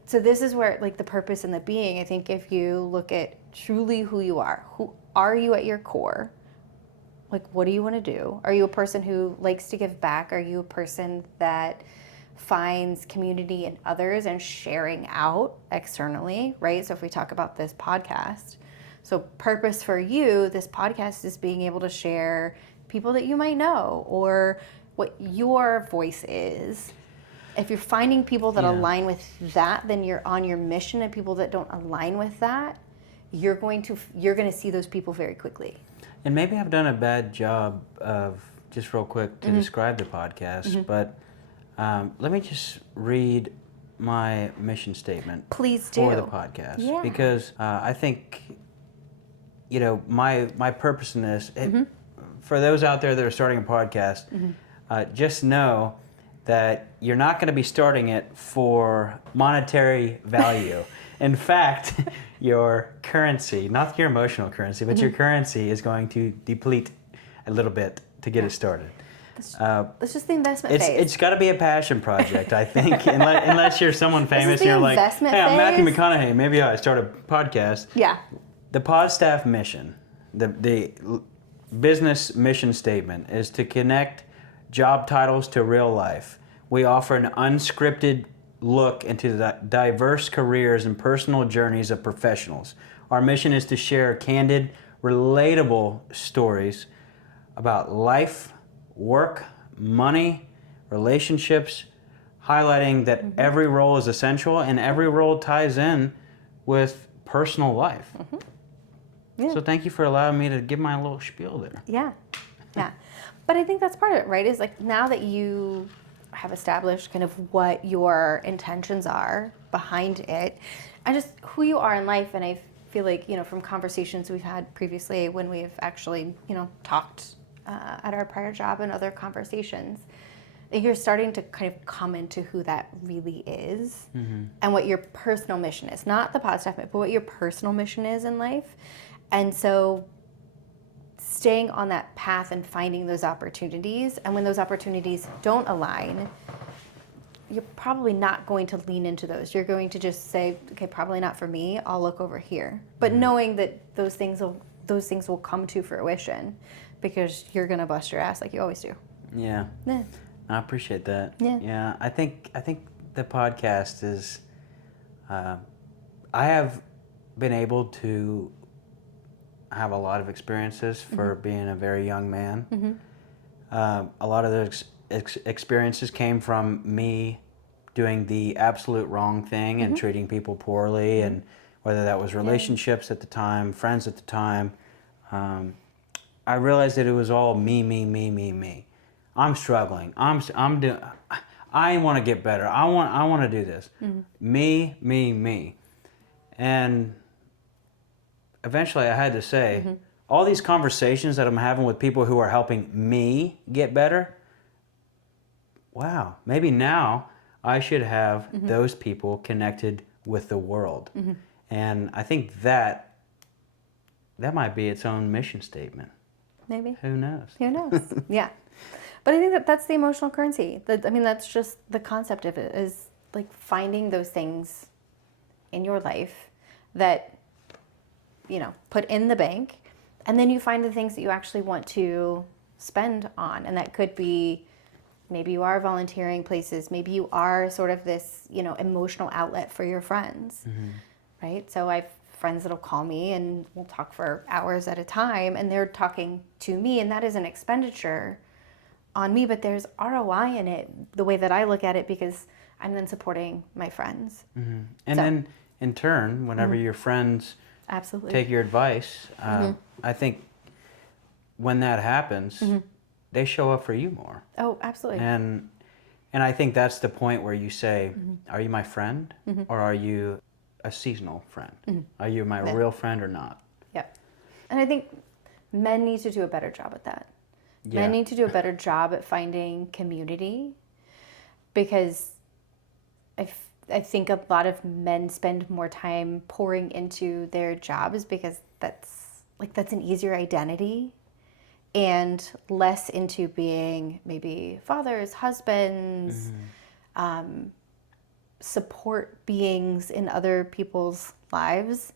So this is where the purpose and the being, I think if you look at truly who you are you at your core? What do you want to do? Are you a person who likes to give back? Are you a person that finds community in others and sharing out externally, right? So if we talk about this podcast, so purpose for you, this podcast is being able to share people that you might know, or what your voice is, if you're finding people that align with that, then you're on your mission. And people that don't align with that, you're going to see those people very quickly. And maybe I've done a bad job of, just real quick to describe the podcast, but let me just read my mission statement. Please do. For the podcast. Yeah. Because I think, my purpose in this, for those out there that are starting a podcast, just know that you're not going to be starting it for monetary value. In fact, your currency, not your emotional currency, but your currency is going to deplete a little bit to get it started. That's just the investment phase. It's got to be a passion project, I think, unless you're someone famous and you're like, hey, I'm phase. Matthew McConaughey, maybe I start a podcast. Yeah. The Pod Staff mission, the business mission statement is to connect job titles to real life. We offer an unscripted look into the diverse careers and personal journeys of professionals. Our mission is to share candid, relatable stories about life, work, money, relationships, highlighting that every role is essential and every role ties in with personal life. Yeah. So thank you for allowing me to give my little spiel there. Yeah. But I think that's part of it, right? Is like, now that you have established kind of what your intentions are behind it and just who you are in life. And I feel like, from conversations we've had previously when we've actually, talked at our prior job and other conversations, you're starting to kind of come into who that really is and what your personal mission is. Not the pod staff, but what your personal mission is in life. And so staying on that path and finding those opportunities, and when those opportunities don't align, you're probably not going to lean into those. You're going to just say, okay, probably not for me, I'll look over here. But knowing that those things will come to fruition because you're going to bust your ass like you always do. Yeah. I appreciate that. Yeah. I think the podcast is, I have been able to have a lot of experiences for being a very young man. A lot of those experiences came from me doing the absolute wrong thing and treating people poorly, and whether that was relationships at the time, friends at the time. I realized that it was all me. I'm struggling. I'm doing. I want to get better. I want to do this. Me. And eventually I had to say, all these conversations that I'm having with people who are helping me get better, wow, maybe now I should have those people connected with the world. And I think that might be its own mission statement. Maybe. Who knows? Yeah. But I think that's the emotional currency. That's just the concept of it, is like finding those things in your life that, put in the bank, and then you find the things that you actually want to spend on. And that could be, maybe you are volunteering places, maybe you are sort of this, emotional outlet for your friends, right? So I've friends that'll call me and we'll talk for hours at a time, and they're talking to me, and that is an expenditure on me, but there's ROI in it, the way that I look at it, because I'm then supporting my friends. And then in turn, whenever your friends absolutely take your advice, I think when that happens, they show up for you more. Oh, absolutely. And I think that's the point where you say, are you my friend, or are you a seasonal friend? Are you my real friend or not? Yeah. And I think men need to do a better job at that. Yeah. Men need to do a better job at finding community, because I think a lot of men spend more time pouring into their jobs because that's an easier identity, and less into being maybe fathers, husbands, support beings in other people's lives.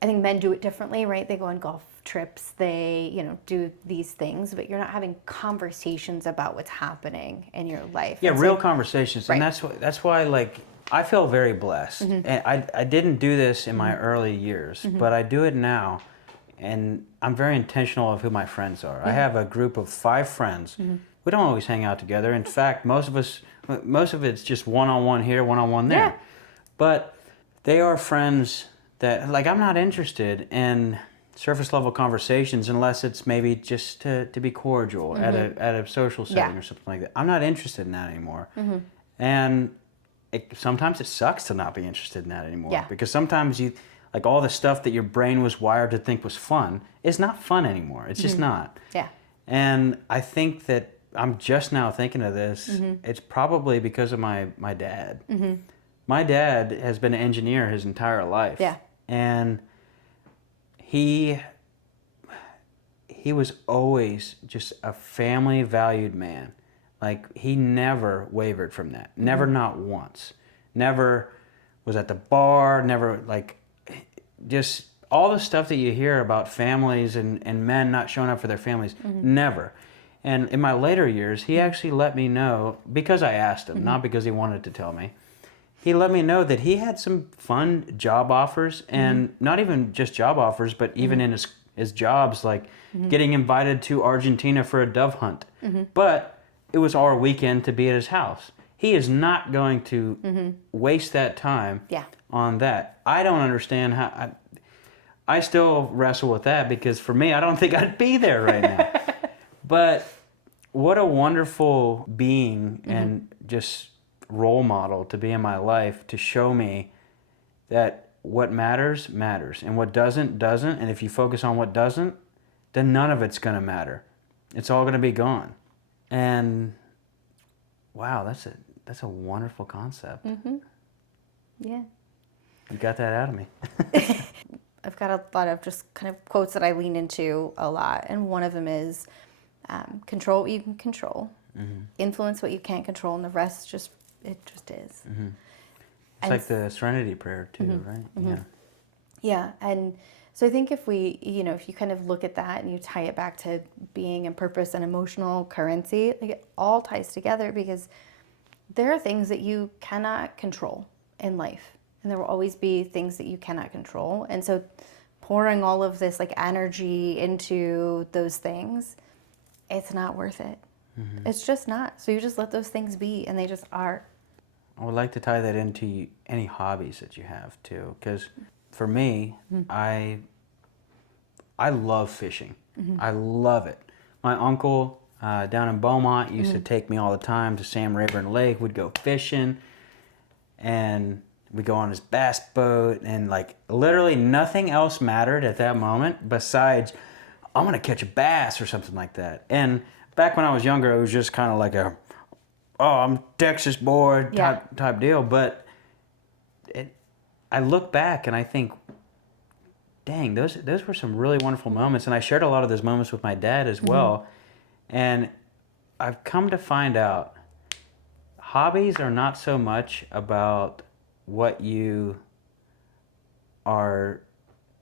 I think men do it differently, right? They go on golf trips, they, do these things, but you're not having conversations about what's happening in your life. Yeah, and real so, conversations. right. And that's why, like, I feel very blessed. And I didn't do this in my early years, but I do it now. And I'm very intentional of who my friends are. I have a group of 5 friends we don't always hang out together. In fact, most of it's just one-on-one here, one-on-one there. Yeah. But they are friends that, like, I'm not interested in surface level conversations unless it's maybe just to be cordial at a social setting or something like that. I'm not interested in that anymore. And sometimes it sucks to not be interested in that anymore. Yeah. Because sometimes like all the stuff that your brain was wired to think was fun is not fun anymore. It's just not. Yeah. And I think that I'm just now thinking of this. It's probably because of my dad. My dad has been an engineer his entire life. Yeah. And he was always just a family valued man. Like, he never wavered from that. Never, not once. Never was at the bar, never, like, just all the stuff that you hear about families and men not showing up for their families, never. And in my later years, he actually let me know, because I asked him, not because he wanted to tell me, he let me know that he had some fun job offers, and not even just job offers, but even in his jobs, like getting invited to Argentina for a dove hunt. But it was our weekend to be at his house. He is not going to waste that time on that. I don't understand how... I still wrestle with that, because for me, I don't think I'd be there right now. But what a wonderful being and just role model to be in my life, to show me that what matters, matters. And what doesn't, doesn't. And if you focus on what doesn't, then none of it's going to matter. It's all going to be gone. And wow, that's a wonderful concept. Yeah. You got that out of me. I've got a lot of just kind of quotes that I lean into a lot. And one of them is control what you can control, influence what you can't control, and the rest it just is. It's like the Serenity Prayer too, right? Yeah. Yeah, and so I think if you kind of look at that and you tie it back to being and purpose and emotional currency, like, it all ties together, because there are things that you cannot control in life, and there will always be things that you cannot control. And so pouring all of this like energy into those things, it's not worth it. It's just not. So you just let those things be, and they just are. I would like to tie that into any hobbies that you have too, because for me, I love fishing. I love it. My uncle down in Beaumont used to take me all the time to Sam Rayburn Lake. We'd go fishing, and we'd go on his bass boat, and like literally nothing else mattered at that moment besides, I'm gonna catch a bass or something like that. And back when I was younger, it was just kind of like I'm Texas boy type deal. But I look back and I think, dang, those were some really wonderful moments. And I shared a lot of those moments with my dad as well. And I've come to find out hobbies are not so much about what you are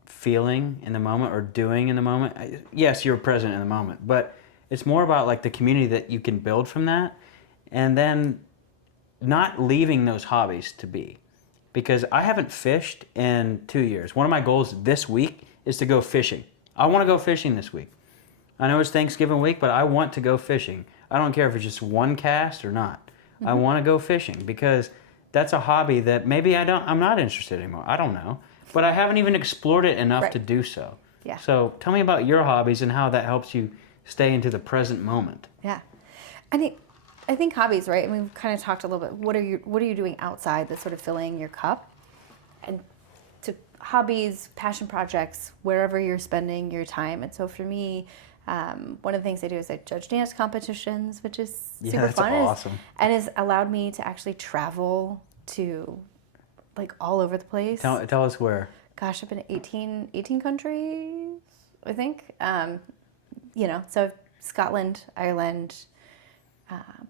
feeling in the moment or doing in the moment. Yes, you're present in the moment, but it's more about like the community that you can build from that, and then not leaving those hobbies to be. Because I haven't fished in 2 years. One of my goals this week is to go fishing. I want to go fishing this week. I know it's Thanksgiving week, but I want to go fishing. I don't care if it's just one cast or not. I want to go fishing, because that's a hobby that maybe I'm not interested anymore. I don't know. But I haven't even explored it enough to do so. Yeah. So tell me about your hobbies and how that helps you stay into the present moment. Yeah. I think hobbies, right? And we've kind of talked a little bit. What are you doing outside that's sort of filling your cup? And to hobbies, passion projects, wherever you're spending your time. And so for me, one of the things I do is I judge dance competitions, which is super fun. Awesome. And has allowed me to actually travel to like all over the place. Tell us where. Gosh, I've been in 18 countries, I think. So Scotland, Ireland,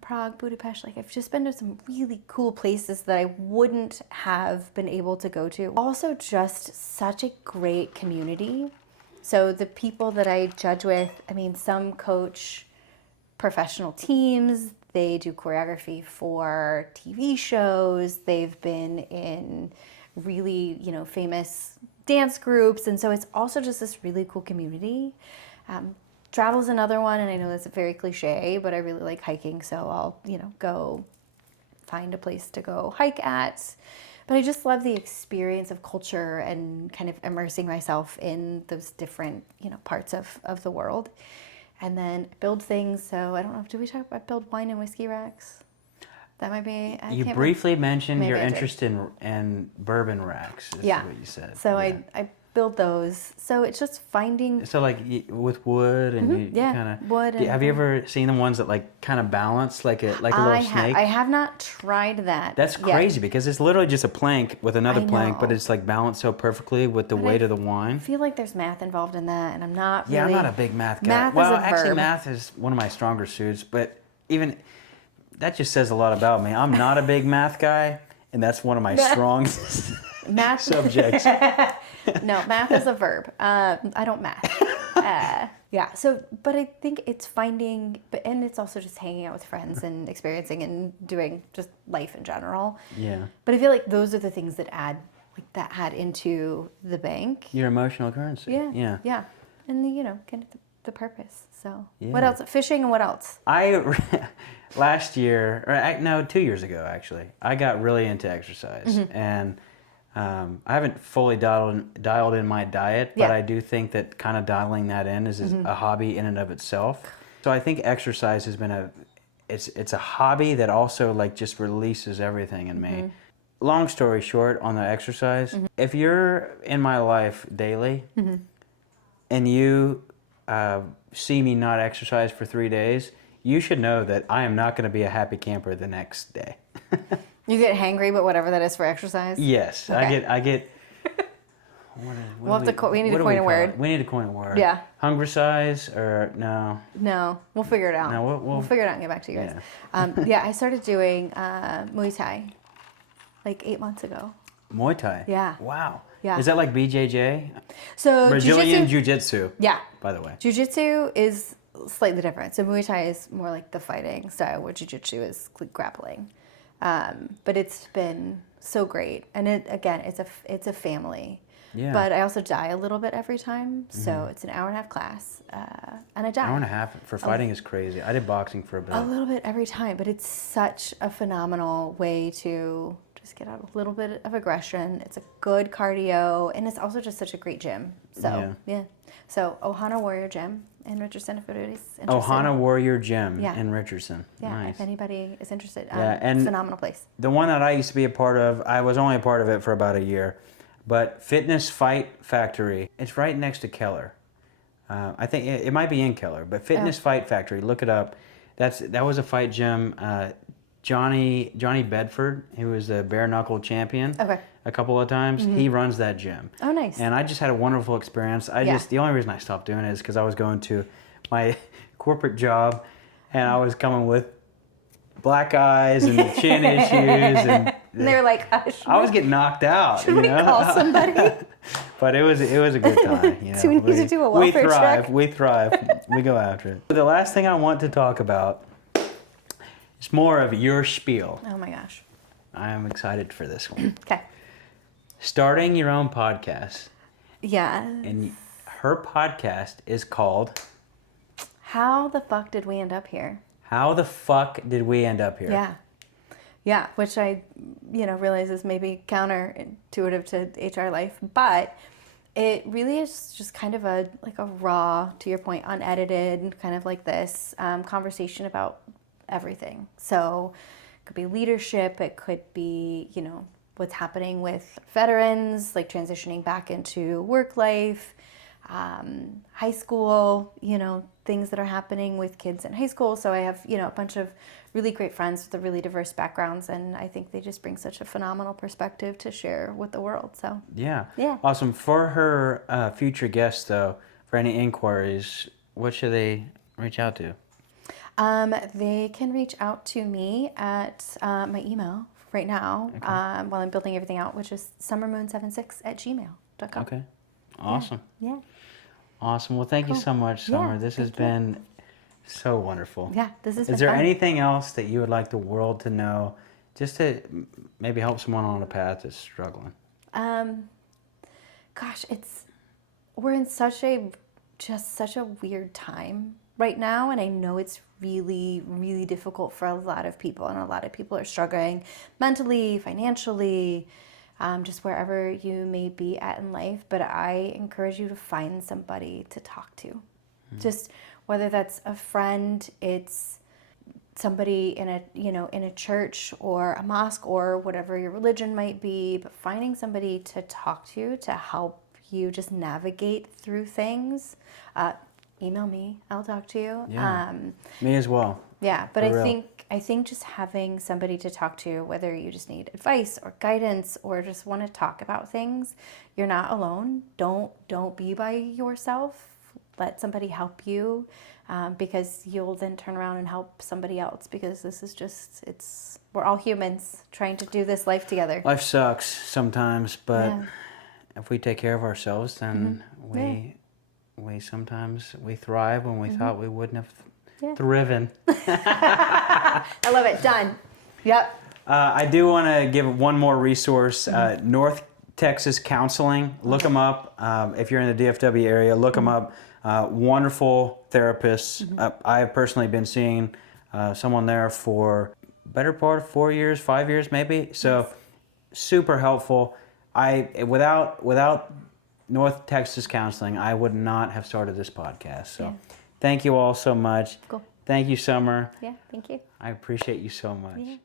Prague, Budapest. Like, I've just been to some really cool places that I wouldn't have been able to go to. Also, just such a great community. So the people that I judge with, some coach professional teams. They do choreography for TV shows. They've been in really, famous dance groups. And so it's also just this really cool community. Travel's another one, and I know that's very cliche, but I really like hiking, so I'll, go find a place to go hike at. But I just love the experience of culture and kind of immersing myself in those different, parts of the world. And then build things. So I don't know, did we talk about build wine and whiskey racks? That might be. You briefly mentioned your I did. interest in bourbon racks. Is what you said. So I build those. So it's just finding. So like with wood and you kind of wood. Have you ever seen the ones that like kind of balance like a little snake? I have not tried that. That's crazy because it's literally just a plank with another plank, but it's like balanced so perfectly with the weight of the wine. I feel like there's math involved in that, and I'm not. Yeah, really, I'm not a big math guy. Math well, is a actually, verb. math is one of my stronger suits, but even that just says a lot about me. I'm not a big math guy, and that's one of my strong math subjects. No, math is a verb. I don't math. So, but I think it's finding, and it's also just hanging out with friends and experiencing and doing just life in general. Yeah. But I feel like those are the things that add into the bank. Your emotional currency. Yeah. And kind of the purpose. So, what else? Fishing and what else? Last year, 2 years ago actually, I got really into exercise, and I haven't fully dialed in my diet, but I do think that kind of dialing that in is a hobby in and of itself. So I think exercise has been it's a hobby that also like just releases everything in me. Long story short on the exercise, if you're in my life daily and you see me not exercise for 3 days, you should know that I am not going to be a happy camper the next day. You get hangry, but whatever that is for exercise? Yes, okay. I get. We need to coin a word. We need to coin a word. Yeah. Hungry-size or no? No, we'll figure it out. No, we'll figure it out and get back to you guys. I started doing Muay Thai like 8 months ago. Muay Thai? Yeah. Wow. Yeah. Is that like BJJ? So Brazilian Jiu-Jitsu. Yeah. By the way. Jiu-Jitsu is slightly different. So Muay Thai is more like the fighting style, where Jiu-Jitsu is grappling. But it's been so great, and it's a family. Yeah. But I also die a little bit every time, so it's an hour and a half class, and I die. Hour and a half for fighting is crazy. I did boxing for a bit. A little bit every time, but it's such a phenomenal way to just get out a little bit of aggression. It's a good cardio, and it's also just such a great gym. So So Ohana Warrior Gym in Richardson, if anybody's interested. Ohana Warrior Gym in Richardson. Yeah, nice. if anybody is interested. And phenomenal place. The one that I used to be a part of, I was only a part of it for about a year, but Fitness Fight Factory, it's right next to Keller. I think it might be in Keller, but Fitness Fight Factory, look it up. That was a fight gym. Johnny Bedford, who was the bare knuckle champion a couple of times, he runs that gym. Oh, nice. And I just had a wonderful experience. The only reason I stopped doing it is because I was going to my corporate job, and I was coming with black eyes and chin issues, and they were like, I was getting knocked out. Should we call somebody? But it was a good time. Do we need to do a welfare check? We thrive. We go after it. But the last thing I want to talk about is more of your spiel. Oh my gosh. I am excited for this one. Okay. Starting your own podcast. Yeah. And her podcast is called How the Fuck Did We End Up Here? How the Fuck Did We End Up Here? Yeah. Yeah, which I, realize is maybe counterintuitive to HR life, but it really is just kind of a raw, to your point, unedited, kind of like this conversation about everything. So it could be leadership, it could be, what's happening with veterans, like transitioning back into work life, high school, things that are happening with kids in high school. So I have, a bunch of really great friends with really diverse backgrounds, and I think they just bring such a phenomenal perspective to share with the world. So yeah. Yeah. Awesome. For her future guests, though, for any inquiries, what should they reach out to? They can reach out to me at my email right now while I'm building everything out, which is summermoon76@gmail.com. Okay. Awesome. Yeah. Awesome. Well, thank you so much, Summer. This has been so wonderful. Yeah, this has been Is there fun. anything else that you would like the world to know, just to maybe help someone on a path that's struggling? Gosh, we're in such a just such a weird time right now. And I know it's really, really difficult for a lot of people. And a lot of people are struggling mentally, financially, just wherever you may be at in life. But I encourage you to find somebody to talk to. Just whether that's a friend, it's somebody in a church or a mosque or whatever your religion might be, but finding somebody to talk to help you just navigate through things. Email me, I'll talk to you. Yeah. Me as well. Yeah, but For I real. think just having somebody to talk to, whether you just need advice or guidance or just want to talk about things, you're not alone. Don't be by yourself. Let somebody help you, because you'll then turn around and help somebody else, because this is we're all humans trying to do this life together. Life sucks sometimes, but Yeah. if we take care of ourselves, then we sometimes we thrive when we thought we wouldn't have thriven. I love it. Done. Yep. I do want to give one more resource, North Texas Counseling. Look them up. If you're in the DFW area, look them up. Wonderful therapists. I have personally been seeing someone there for better part of 4 years, 5 years maybe. So super helpful. Without North Texas Counseling, I would not have started this podcast. So thank you all so much. Cool. Thank you, Summer. Yeah, thank you. I appreciate you so much. Yeah.